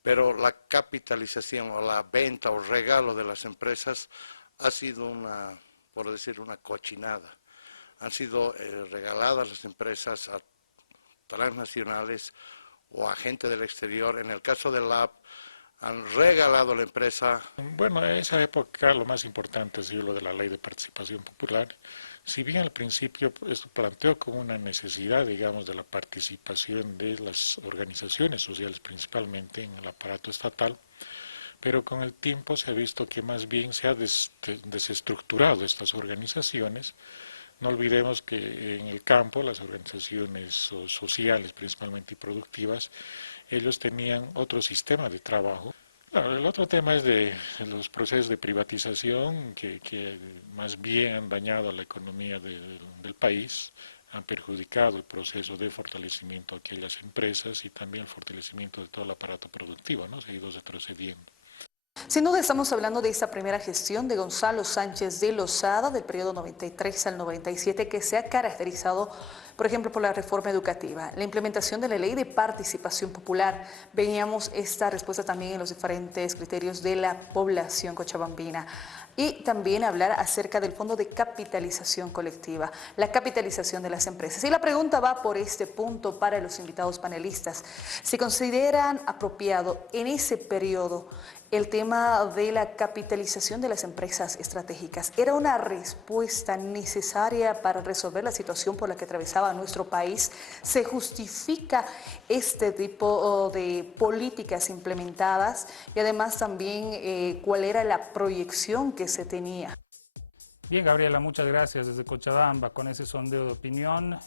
pero la capitalización o la venta o regalo de las empresas ha sido una, por decir, una cochinada. Han sido regaladas las empresas a transnacionales o a gente del exterior. En el caso de LAB, han regalado la empresa. Bueno, en esa época lo más importante ha sido lo de la Ley de Participación Popular. Si bien al principio esto planteó como una necesidad, digamos, de la participación de las organizaciones sociales, principalmente en el aparato estatal, pero con el tiempo se ha visto que más bien se ha desestructurado estas organizaciones. No olvidemos que en el campo las organizaciones sociales, principalmente y productivas, ellos tenían otro sistema de trabajo. El otro tema es de los procesos de privatización que más bien han dañado a la economía del país, han perjudicado el proceso de fortalecimiento de aquellas empresas y también el fortalecimiento de todo el aparato productivo, ¿no? Se ha ido retrocediendo. Sin duda estamos hablando de esta primera gestión de Gonzalo Sánchez de Lozada del periodo 93 al 97 que se ha caracterizado, por ejemplo, por la reforma educativa, la implementación de la ley de participación popular. Veíamos esta respuesta también en los diferentes criterios de la población cochabambina. Y también hablar acerca del fondo de capitalización colectiva, la capitalización de las empresas. Y la pregunta va por este punto para los invitados panelistas. ¿Se consideran apropiado en ese periodo el tema de la capitalización de las empresas estratégicas? ¿Era una respuesta necesaria para resolver la situación por la que atravesaba nuestro país? ¿Se justifica este tipo de políticas implementadas? Y además también, ¿cuál era la proyección que se tenía? Bien, Gabriela, muchas gracias desde Cochabamba con ese sondeo de opinión.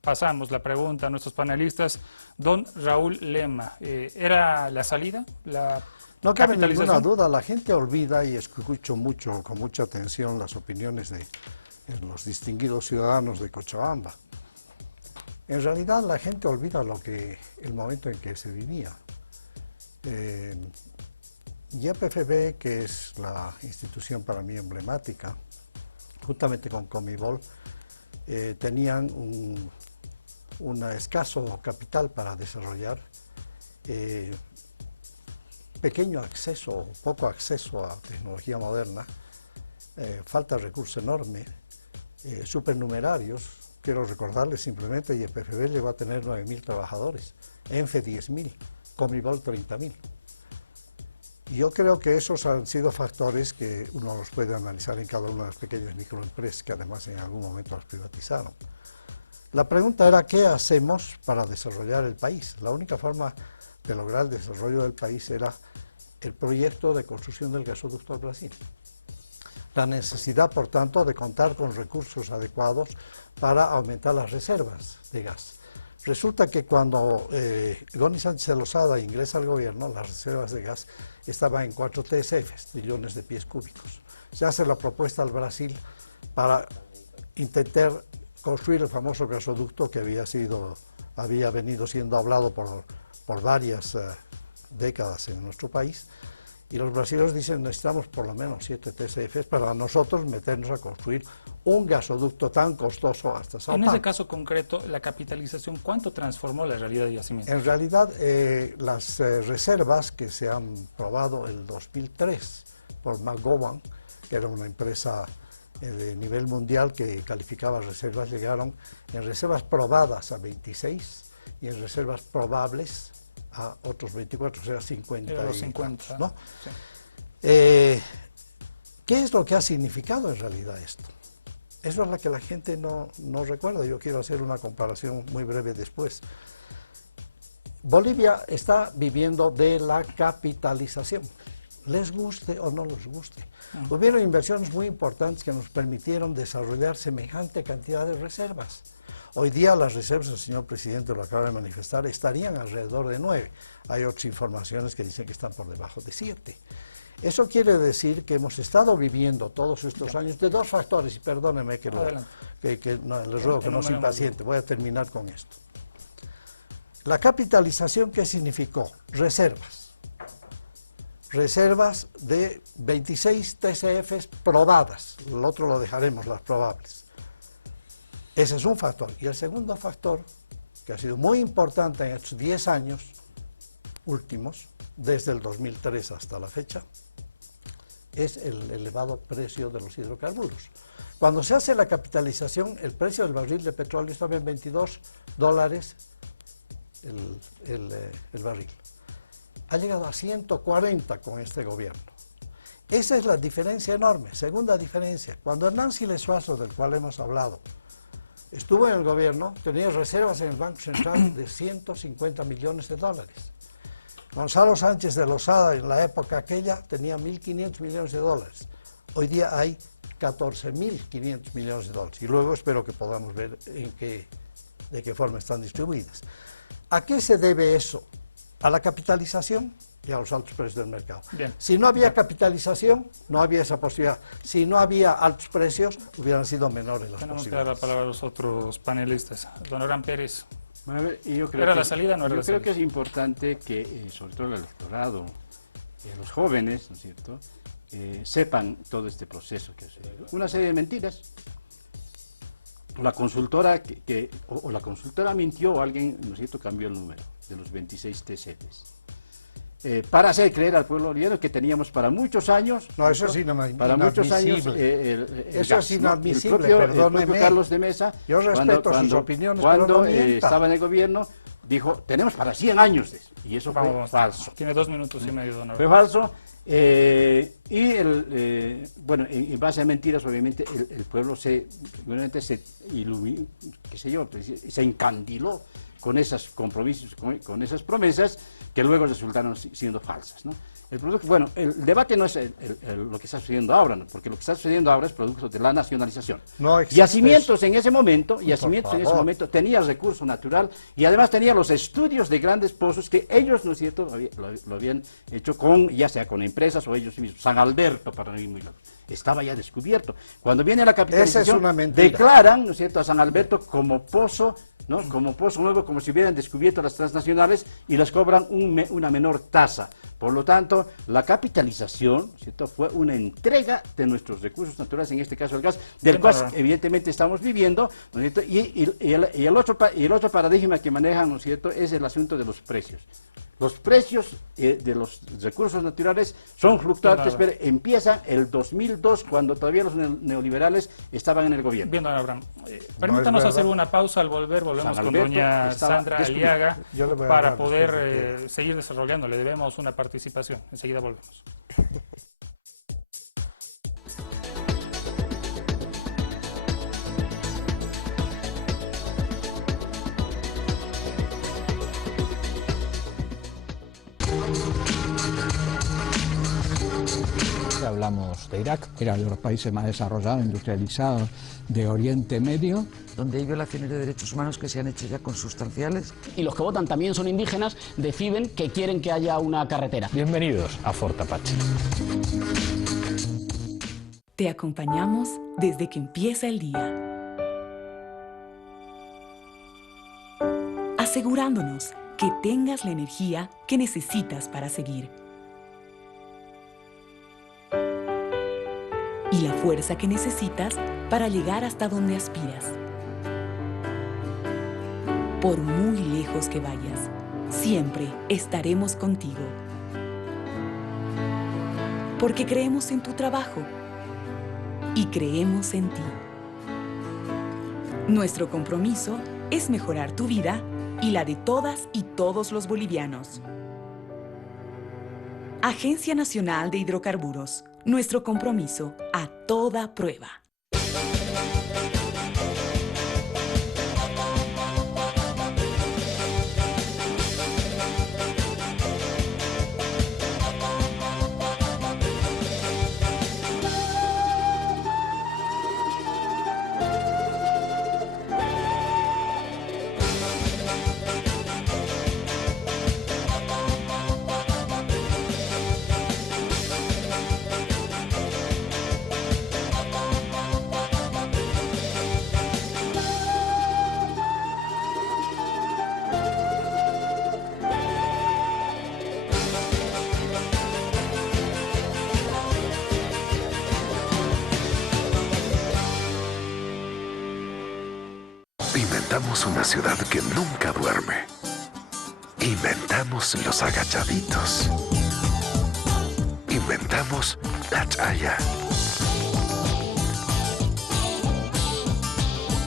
Pasamos la pregunta a nuestros panelistas. Don Raúl Lema, ¿era la salida? No cabe ninguna duda, la gente olvida, y escucho mucho, con mucha atención las opiniones de los distinguidos ciudadanos de Cochabamba. En realidad la gente olvida el momento en que se vivía. YPFB, que es la institución para mí emblemática, juntamente con Comibol, tenían un escaso capital para desarrollar, pequeño acceso, poco acceso a tecnología moderna, falta de recurso enorme, supernumerarios. Quiero recordarles simplemente, YPFB llegó a tener 9.000 trabajadores, ENFE 10.000, Comibol 30.000. Yo creo que esos han sido factores que uno los puede analizar en cada una de las pequeñas microempresas que además en algún momento las privatizaron. La pregunta era, ¿qué hacemos para desarrollar el país? La única forma de lograr el desarrollo del país era el proyecto de construcción del gasoducto al Brasil. La necesidad, por tanto, de contar con recursos adecuados para aumentar las reservas de gas. Resulta que cuando Goni Sánchez de Lozada ingresa al gobierno, las reservas de gas estaban en 4 TSF, trillones de pies cúbicos. Se hace la propuesta al Brasil para intentar construir el famoso gasoducto que había venido siendo hablado por varias décadas en nuestro país. Y los brasileños dicen, necesitamos por lo menos 7 TSF para nosotros meternos a construir un gasoducto tan costoso hasta Sao Paulo. En ese caso concreto, la capitalización, ¿cuánto transformó la realidad de yacimiento? En realidad, las reservas que se han probado el 2003 por McGowan, que era una empresa de nivel mundial que calificaba reservas, llegaron en reservas probadas a 26 y en reservas probables a otros 24, o sea, 50. ¿No? Sí. ¿Qué es lo que ha significado en realidad esto? Eso es lo que la gente no recuerda. Yo quiero hacer una comparación muy breve después. Bolivia está viviendo de la capitalización, les guste o no les guste. Hubieron inversiones muy importantes que nos permitieron desarrollar semejante cantidad de reservas. Hoy día las reservas, el señor presidente lo acaba de manifestar, estarían alrededor de 9. Hay otras informaciones que dicen que están por debajo de 7. Eso quiere decir que hemos estado viviendo todos estos años de dos factores, y perdóneme que les ruego que no se impaciente, voy a terminar con esto. La capitalización, ¿qué significó? Reservas. Reservas de 26 TCFs probadas, el otro lo dejaremos, las probables. Ese es un factor. Y el segundo factor, que ha sido muy importante en estos 10 años últimos, desde el 2003 hasta la fecha, es el elevado precio de los hidrocarburos. Cuando se hace la capitalización, el precio del barril de petróleo estaba en $22 el barril. Ha llegado a 140 con este gobierno. Esa es la diferencia enorme. Segunda diferencia, cuando Hernán Siles Suazo, del cual hemos hablado, estuvo en el gobierno, tenía reservas en el Banco Central de $150 millones. Gonzalo Sánchez de Lozada, en la época aquella, tenía $1.500 millones. Hoy día hay $14.500 millones. Y luego espero que podamos ver de qué forma están distribuidas. ¿A qué se debe eso? A la capitalización y a los altos precios del mercado. Bien. Si no había capitalización, no había esa posibilidad. Si no había altos precios, hubieran sido menores las Tenemos posibilidades. que dar la palabra a los otros panelistas. Don Abraham Pérez. A ver, yo creo ¿Era que, la salida no era yo la creo salida? que es importante que, sobre todo el electorado, los jóvenes, ¿no es cierto?, sepan todo este proceso que ha sucedido. Una serie de mentiras. La consultora o la consultora mintió o alguien, ¿no es cierto?, cambió el número de los 26 TCFs. Para hacer creer al pueblo boliviano que teníamos para muchos años... No, eso es inadmisible. Para muchos años eso es inadmisible, el propio Carlos de Mesa, yo respeto sus opiniones, cuando pero no estaba en el gobierno, dijo, tenemos para 100 años de eso. Y eso fue falso. Tiene 2 minutos y medio, don Abraham. Fue falso. Bueno, en base a mentiras, obviamente, el pueblo se iluminó, qué sé yo, se encandiló con esos compromisos, con esas promesas que luego resultaron siendo falsas, ¿no? Bueno, el debate no es lo que está sucediendo ahora, ¿no? Porque lo que está sucediendo ahora es producto de la nacionalización. No existe Yacimientos eso. en ese momento, tenía el recurso natural y además tenía los estudios de grandes pozos que ellos, ¿no es cierto?, lo habían hecho ya sea con empresas o ellos mismos. San Alberto, para no ir muy lejos, estaba ya descubierto. Cuando viene la capitalización, Esa es una mentira. declaran, ¿no es cierto?, a San Alberto como pozo, ¿no?, como pozo nuevo, como si hubieran descubierto las transnacionales y les cobran una menor tasa. Por lo tanto, la capitalización, ¿cierto?, fue una entrega de nuestros recursos naturales, en este caso el gas, del cual evidentemente estamos viviendo, ¿no es cierto? Y el otro paradigma que manejan, ¿no es cierto?, es el asunto de los precios. Los precios de los recursos naturales son fluctuantes, pero empieza el 2002, cuando todavía los neoliberales estaban en el gobierno. Bien, don Abraham. Permítanos hacer una pausa. Al volvemos con doña Sandra Aliaga para poder seguir desarrollando. Le debemos una participación. Enseguida volvemos. hablamos de Irak. Era de los países más desarrollados, industrializados de Oriente Medio. Donde hay violaciones de derechos humanos que se han hecho ya consustanciales. Y los que votan también son indígenas, deciden que quieren que haya una carretera. Bienvenidos a Fort Apache. Te acompañamos desde que empieza el día, asegurándonos que tengas la energía que necesitas para seguir y la fuerza que necesitas para llegar hasta donde aspiras. Por muy lejos que vayas, siempre estaremos contigo. Porque creemos en tu trabajo y creemos en ti. Nuestro compromiso es mejorar tu vida y la de todas y todos los bolivianos. Agencia Nacional de Hidrocarburos. Nuestro compromiso a toda prueba. Inventamos una ciudad que nunca duerme. Inventamos los agachaditos. Inventamos la chaya.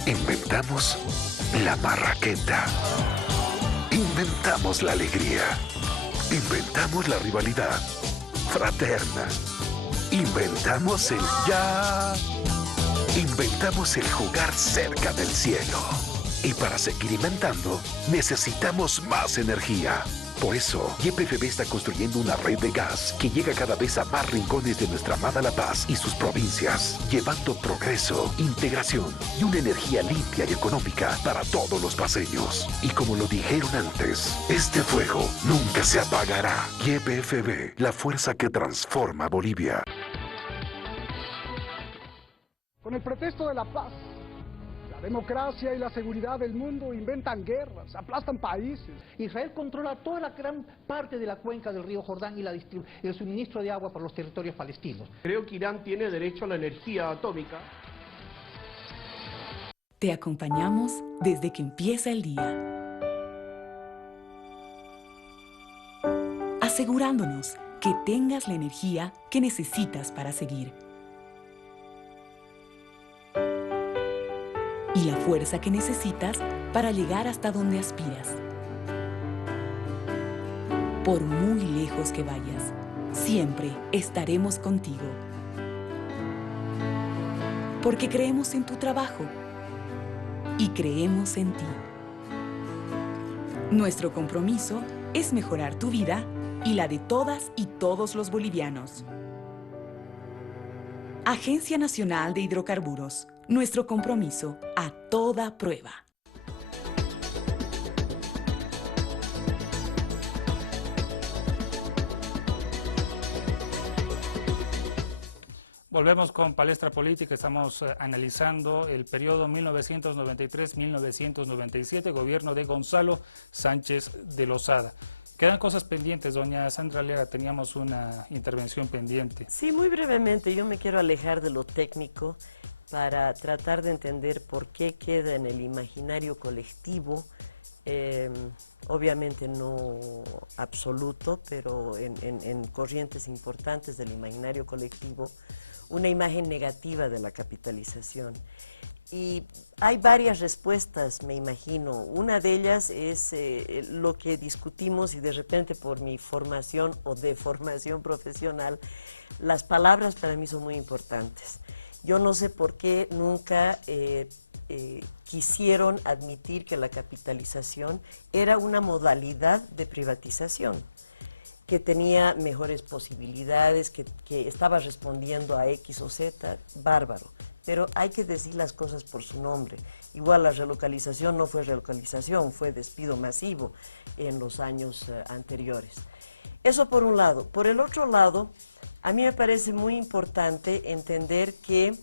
Inventamos la marraqueta. Inventamos la alegría. Inventamos la rivalidad fraterna. Inventamos el ya. Inventamos el jugar cerca del cielo. Y para seguir inventando, necesitamos más energía. Por eso, YPFB está construyendo una red de gas que llega cada vez a más rincones de nuestra amada La Paz y sus provincias, llevando progreso, integración y una energía limpia y económica para todos los paseños. Y como lo dijeron antes, este fuego nunca se apagará. YPFB, la fuerza que transforma Bolivia. Con el pretexto de la paz, la democracia y la seguridad del mundo inventan guerras, aplastan países. Israel controla toda la gran parte de la cuenca del río Jordán y el suministro de agua para los territorios palestinos. Creo que Irán tiene derecho a la energía atómica. Te acompañamos desde que empieza el día, asegurándonos que tengas la energía que necesitas para seguir y la fuerza que necesitas para llegar hasta donde aspiras. Por muy lejos que vayas, siempre estaremos contigo. Porque creemos en tu trabajo y creemos en ti. Nuestro compromiso es mejorar tu vida y la de todas y todos los bolivianos. Agencia Nacional de Hidrocarburos. Nuestro compromiso a toda prueba. Volvemos con Palestra Política. Estamos analizando el periodo 1993-1997, gobierno de Gonzalo Sánchez de Lozada. Quedan cosas pendientes, doña Sandra Aliaga, teníamos una intervención pendiente. Sí, muy brevemente, yo me quiero alejar de lo técnico para tratar de entender por qué queda en el imaginario colectivo, obviamente no absoluto, pero en corrientes importantes del imaginario colectivo, una imagen negativa de la capitalización. Y hay varias respuestas, me imagino. Una de ellas es lo que discutimos y de repente por mi formación o deformación profesional, las palabras para mí son muy importantes. Yo no sé por qué nunca quisieron admitir que la capitalización era una modalidad de privatización. que tenía mejores posibilidades, que estaba respondiendo a X o Z, bárbaro. Pero hay que decir las cosas por su nombre. Igual la relocalización no fue relocalización, fue despido masivo en los años anteriores. Eso por un lado. Por el otro lado, a mí me parece muy importante entender que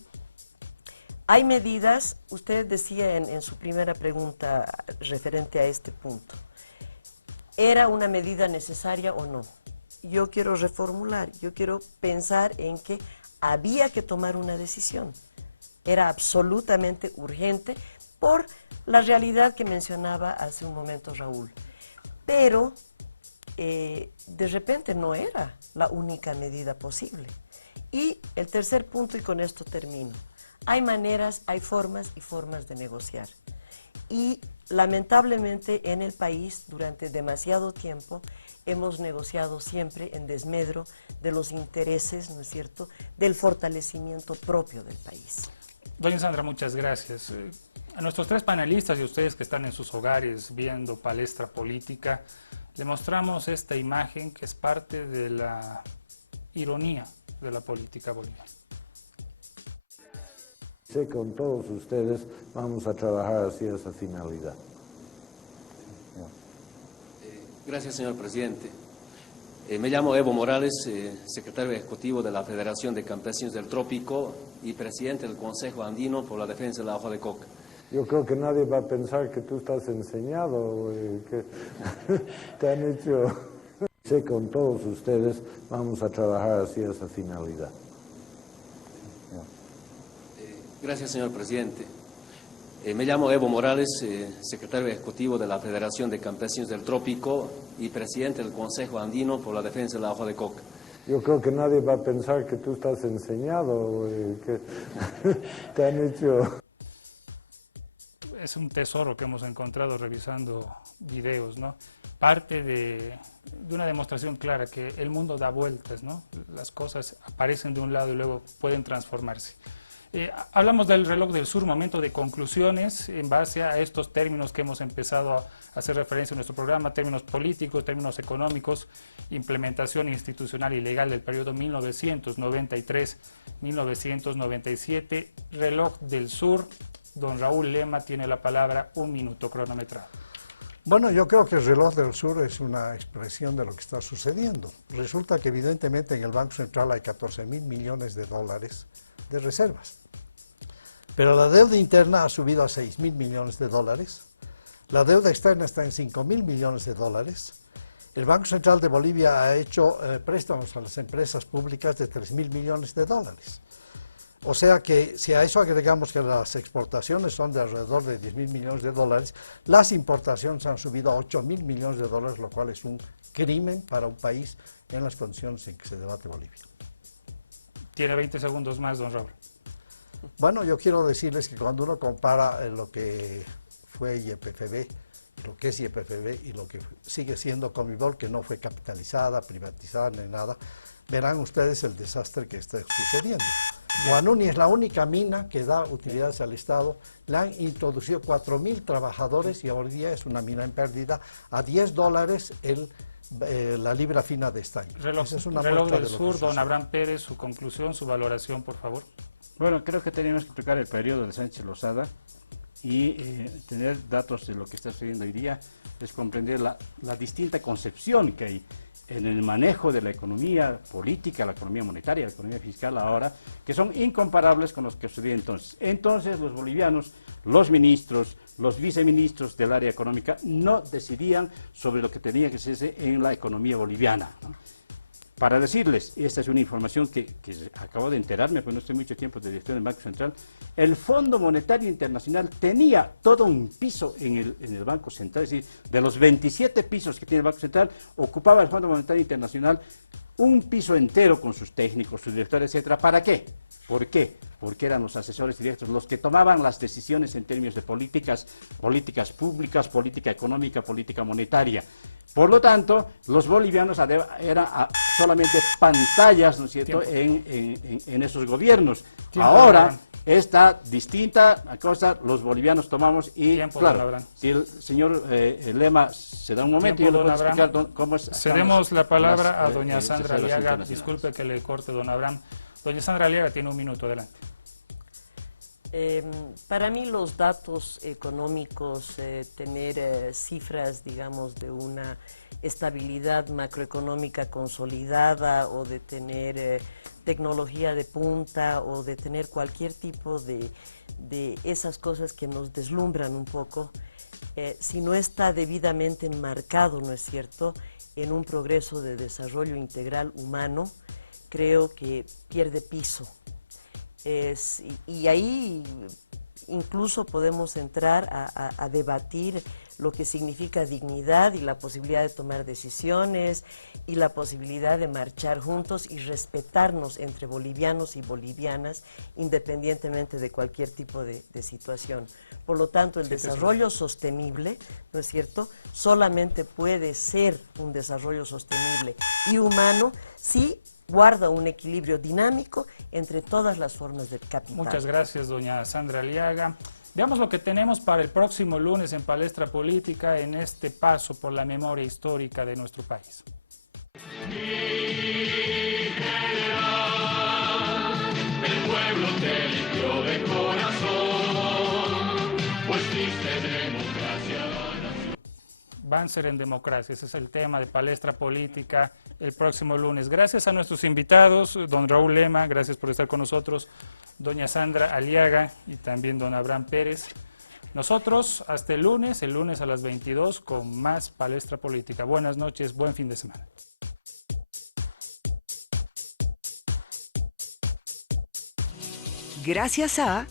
hay medidas, usted decía en su primera pregunta referente a este punto, ¿era una medida necesaria o no? Yo quiero reformular, yo quiero pensar en que había que tomar una decisión. Era absolutamente urgente por la realidad que mencionaba hace un momento Raúl. Pero de repente no era la única medida posible. Y el tercer punto, y con esto termino, hay maneras, hay formas y formas de negociar. Y lamentablemente en el país durante demasiado tiempo hemos negociado siempre en desmedro de los intereses, ¿no es cierto?, del fortalecimiento propio del país. Doña Sandra, muchas gracias. A nuestros tres panelistas y a ustedes que están en sus hogares viendo Palestra Política, le mostramos esta imagen que es parte de la ironía de la política boliviana. Sé que con todos ustedes vamos a trabajar hacia esa finalidad. Gracias, señor presidente. Me llamo Evo Morales, secretario ejecutivo de la Federación de Campesinos del Trópico y presidente del Consejo Andino por la Defensa de la Hoja de Coca. Yo creo que nadie va a pensar que tú estás enseñado, que te han hecho... Sé que con todos ustedes vamos a trabajar hacia esa finalidad. Gracias, señor presidente. Me llamo Evo Morales, secretario ejecutivo de la Federación de Campesinos del Trópico y presidente del Consejo Andino por la Defensa de la Hoja de Coca. Yo creo que nadie va a pensar que tú estás enseñado, que te han hecho... Es un tesoro que hemos encontrado revisando videos, ¿no? Parte de una demostración clara que el mundo da vueltas, ¿no? Las cosas aparecen de un lado y luego pueden transformarse. Hablamos del reloj del sur, momento de conclusiones en base a estos términos que hemos empezado a hacer referencia en nuestro programa, términos políticos, términos económicos, implementación institucional y legal del periodo 1993-1997, reloj del sur. Don Raúl Lema tiene la palabra, 1 minuto cronometrado. Bueno, yo creo que el reloj del sur es una expresión de lo que está sucediendo. Resulta que evidentemente en el Banco Central hay 14.000 millones de dólares de reservas. Pero la deuda interna ha subido a 6.000 millones de dólares. La deuda externa está en 5.000 millones de dólares. El Banco Central de Bolivia ha hecho préstamos a las empresas públicas de 3.000 millones de dólares. O sea que si a eso agregamos que las exportaciones son de alrededor de 10.000 millones de dólares, las importaciones han subido a 8.000 millones de dólares, lo cual es un crimen para un país en las condiciones en que se debate Bolivia. Tiene 20 segundos más, don Raúl. Bueno, yo quiero decirles que cuando uno compara lo que fue YPFB, lo que es YPFB y lo que sigue siendo Comibol, que no fue capitalizada, privatizada ni nada, verán ustedes el desastre que está sucediendo. Guanuni es la única mina que da utilidades al Estado. Le han introducido 4.000 trabajadores y hoy día es una mina en pérdida a $10 la libra fina de estaño. Reloj del sur, don Abraham Pérez, su conclusión, su valoración, por favor. Bueno, creo que tenemos que explicar el periodo de Sánchez Lozada y tener datos de lo que está sucediendo hoy día, es comprender la distinta concepción que hay en el manejo de la economía política, la economía monetaria, la economía fiscal ahora, que son incomparables con los que sucedía entonces. Entonces los bolivianos, los ministros, los viceministros del área económica no decidían sobre lo que tenía que hacerse en la economía boliviana, ¿no? Para decirles, y esta es una información que acabo de enterarme, porque no estoy mucho tiempo de director del Banco Central, el Fondo Monetario Internacional tenía todo un piso en el Banco Central, es decir, de los 27 pisos que tiene el Banco Central, ocupaba el Fondo Monetario Internacional un piso entero con sus técnicos, sus directores, etcétera. ¿Para qué? ¿Por qué? Porque eran los asesores directos los que tomaban las decisiones en términos de políticas públicas, política económica, política monetaria. Por lo tanto, los bolivianos eran solamente pantallas, ¿no es cierto?, en esos gobiernos. Ahora, Está distinta la cosa, los bolivianos tomamos y, Tiempo, claro, si el señor Lema se da un momento, Tiempo, yo le puedo don explicar Abraham. cómo es. Cedemos la palabra a doña las, Sandra terceras Aliaga. internacionales. Disculpe que le corte, don Abraham. Doña Sandra Aliaga tiene un minuto, adelante. Para mí los datos económicos, tener cifras, digamos, de una estabilidad macroeconómica consolidada o de tener tecnología de punta o de tener cualquier tipo de esas cosas que nos deslumbran un poco, si no está debidamente enmarcado, ¿no es cierto?, en un progreso de desarrollo integral humano, creo que pierde piso. Y ahí incluso podemos entrar a debatir lo que significa dignidad y la posibilidad de tomar decisiones y la posibilidad de marchar juntos y respetarnos entre bolivianos y bolivianas independientemente de cualquier tipo de situación. Por lo tanto, el desarrollo sostenible, ¿no es cierto?, solamente puede ser un desarrollo sostenible y humano si guarda un equilibrio dinámico entre todas las formas del capital. Muchas gracias, doña Sandra Aliaga. Veamos lo que tenemos para el próximo lunes en Palestra Política en este paso por la memoria histórica de nuestro país. El pueblo te eligió de corazón, pues diste democracia a la nación. Banzer en democracia, ese es el tema de Palestra Política el próximo lunes. Gracias a nuestros invitados, don Raúl Lema, gracias por estar con nosotros, doña Sandra Aliaga y también don Abraham Pérez. Nosotros hasta el lunes a las 22 con más Palestra Política. Buenas noches, buen fin de semana. Gracias a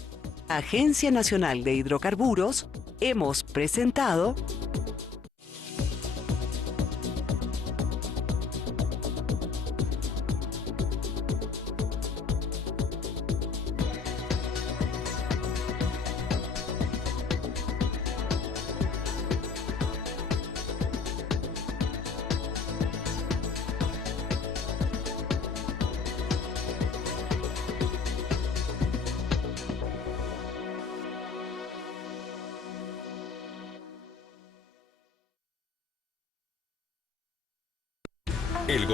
Agencia Nacional de Hidrocarburos, hemos presentado El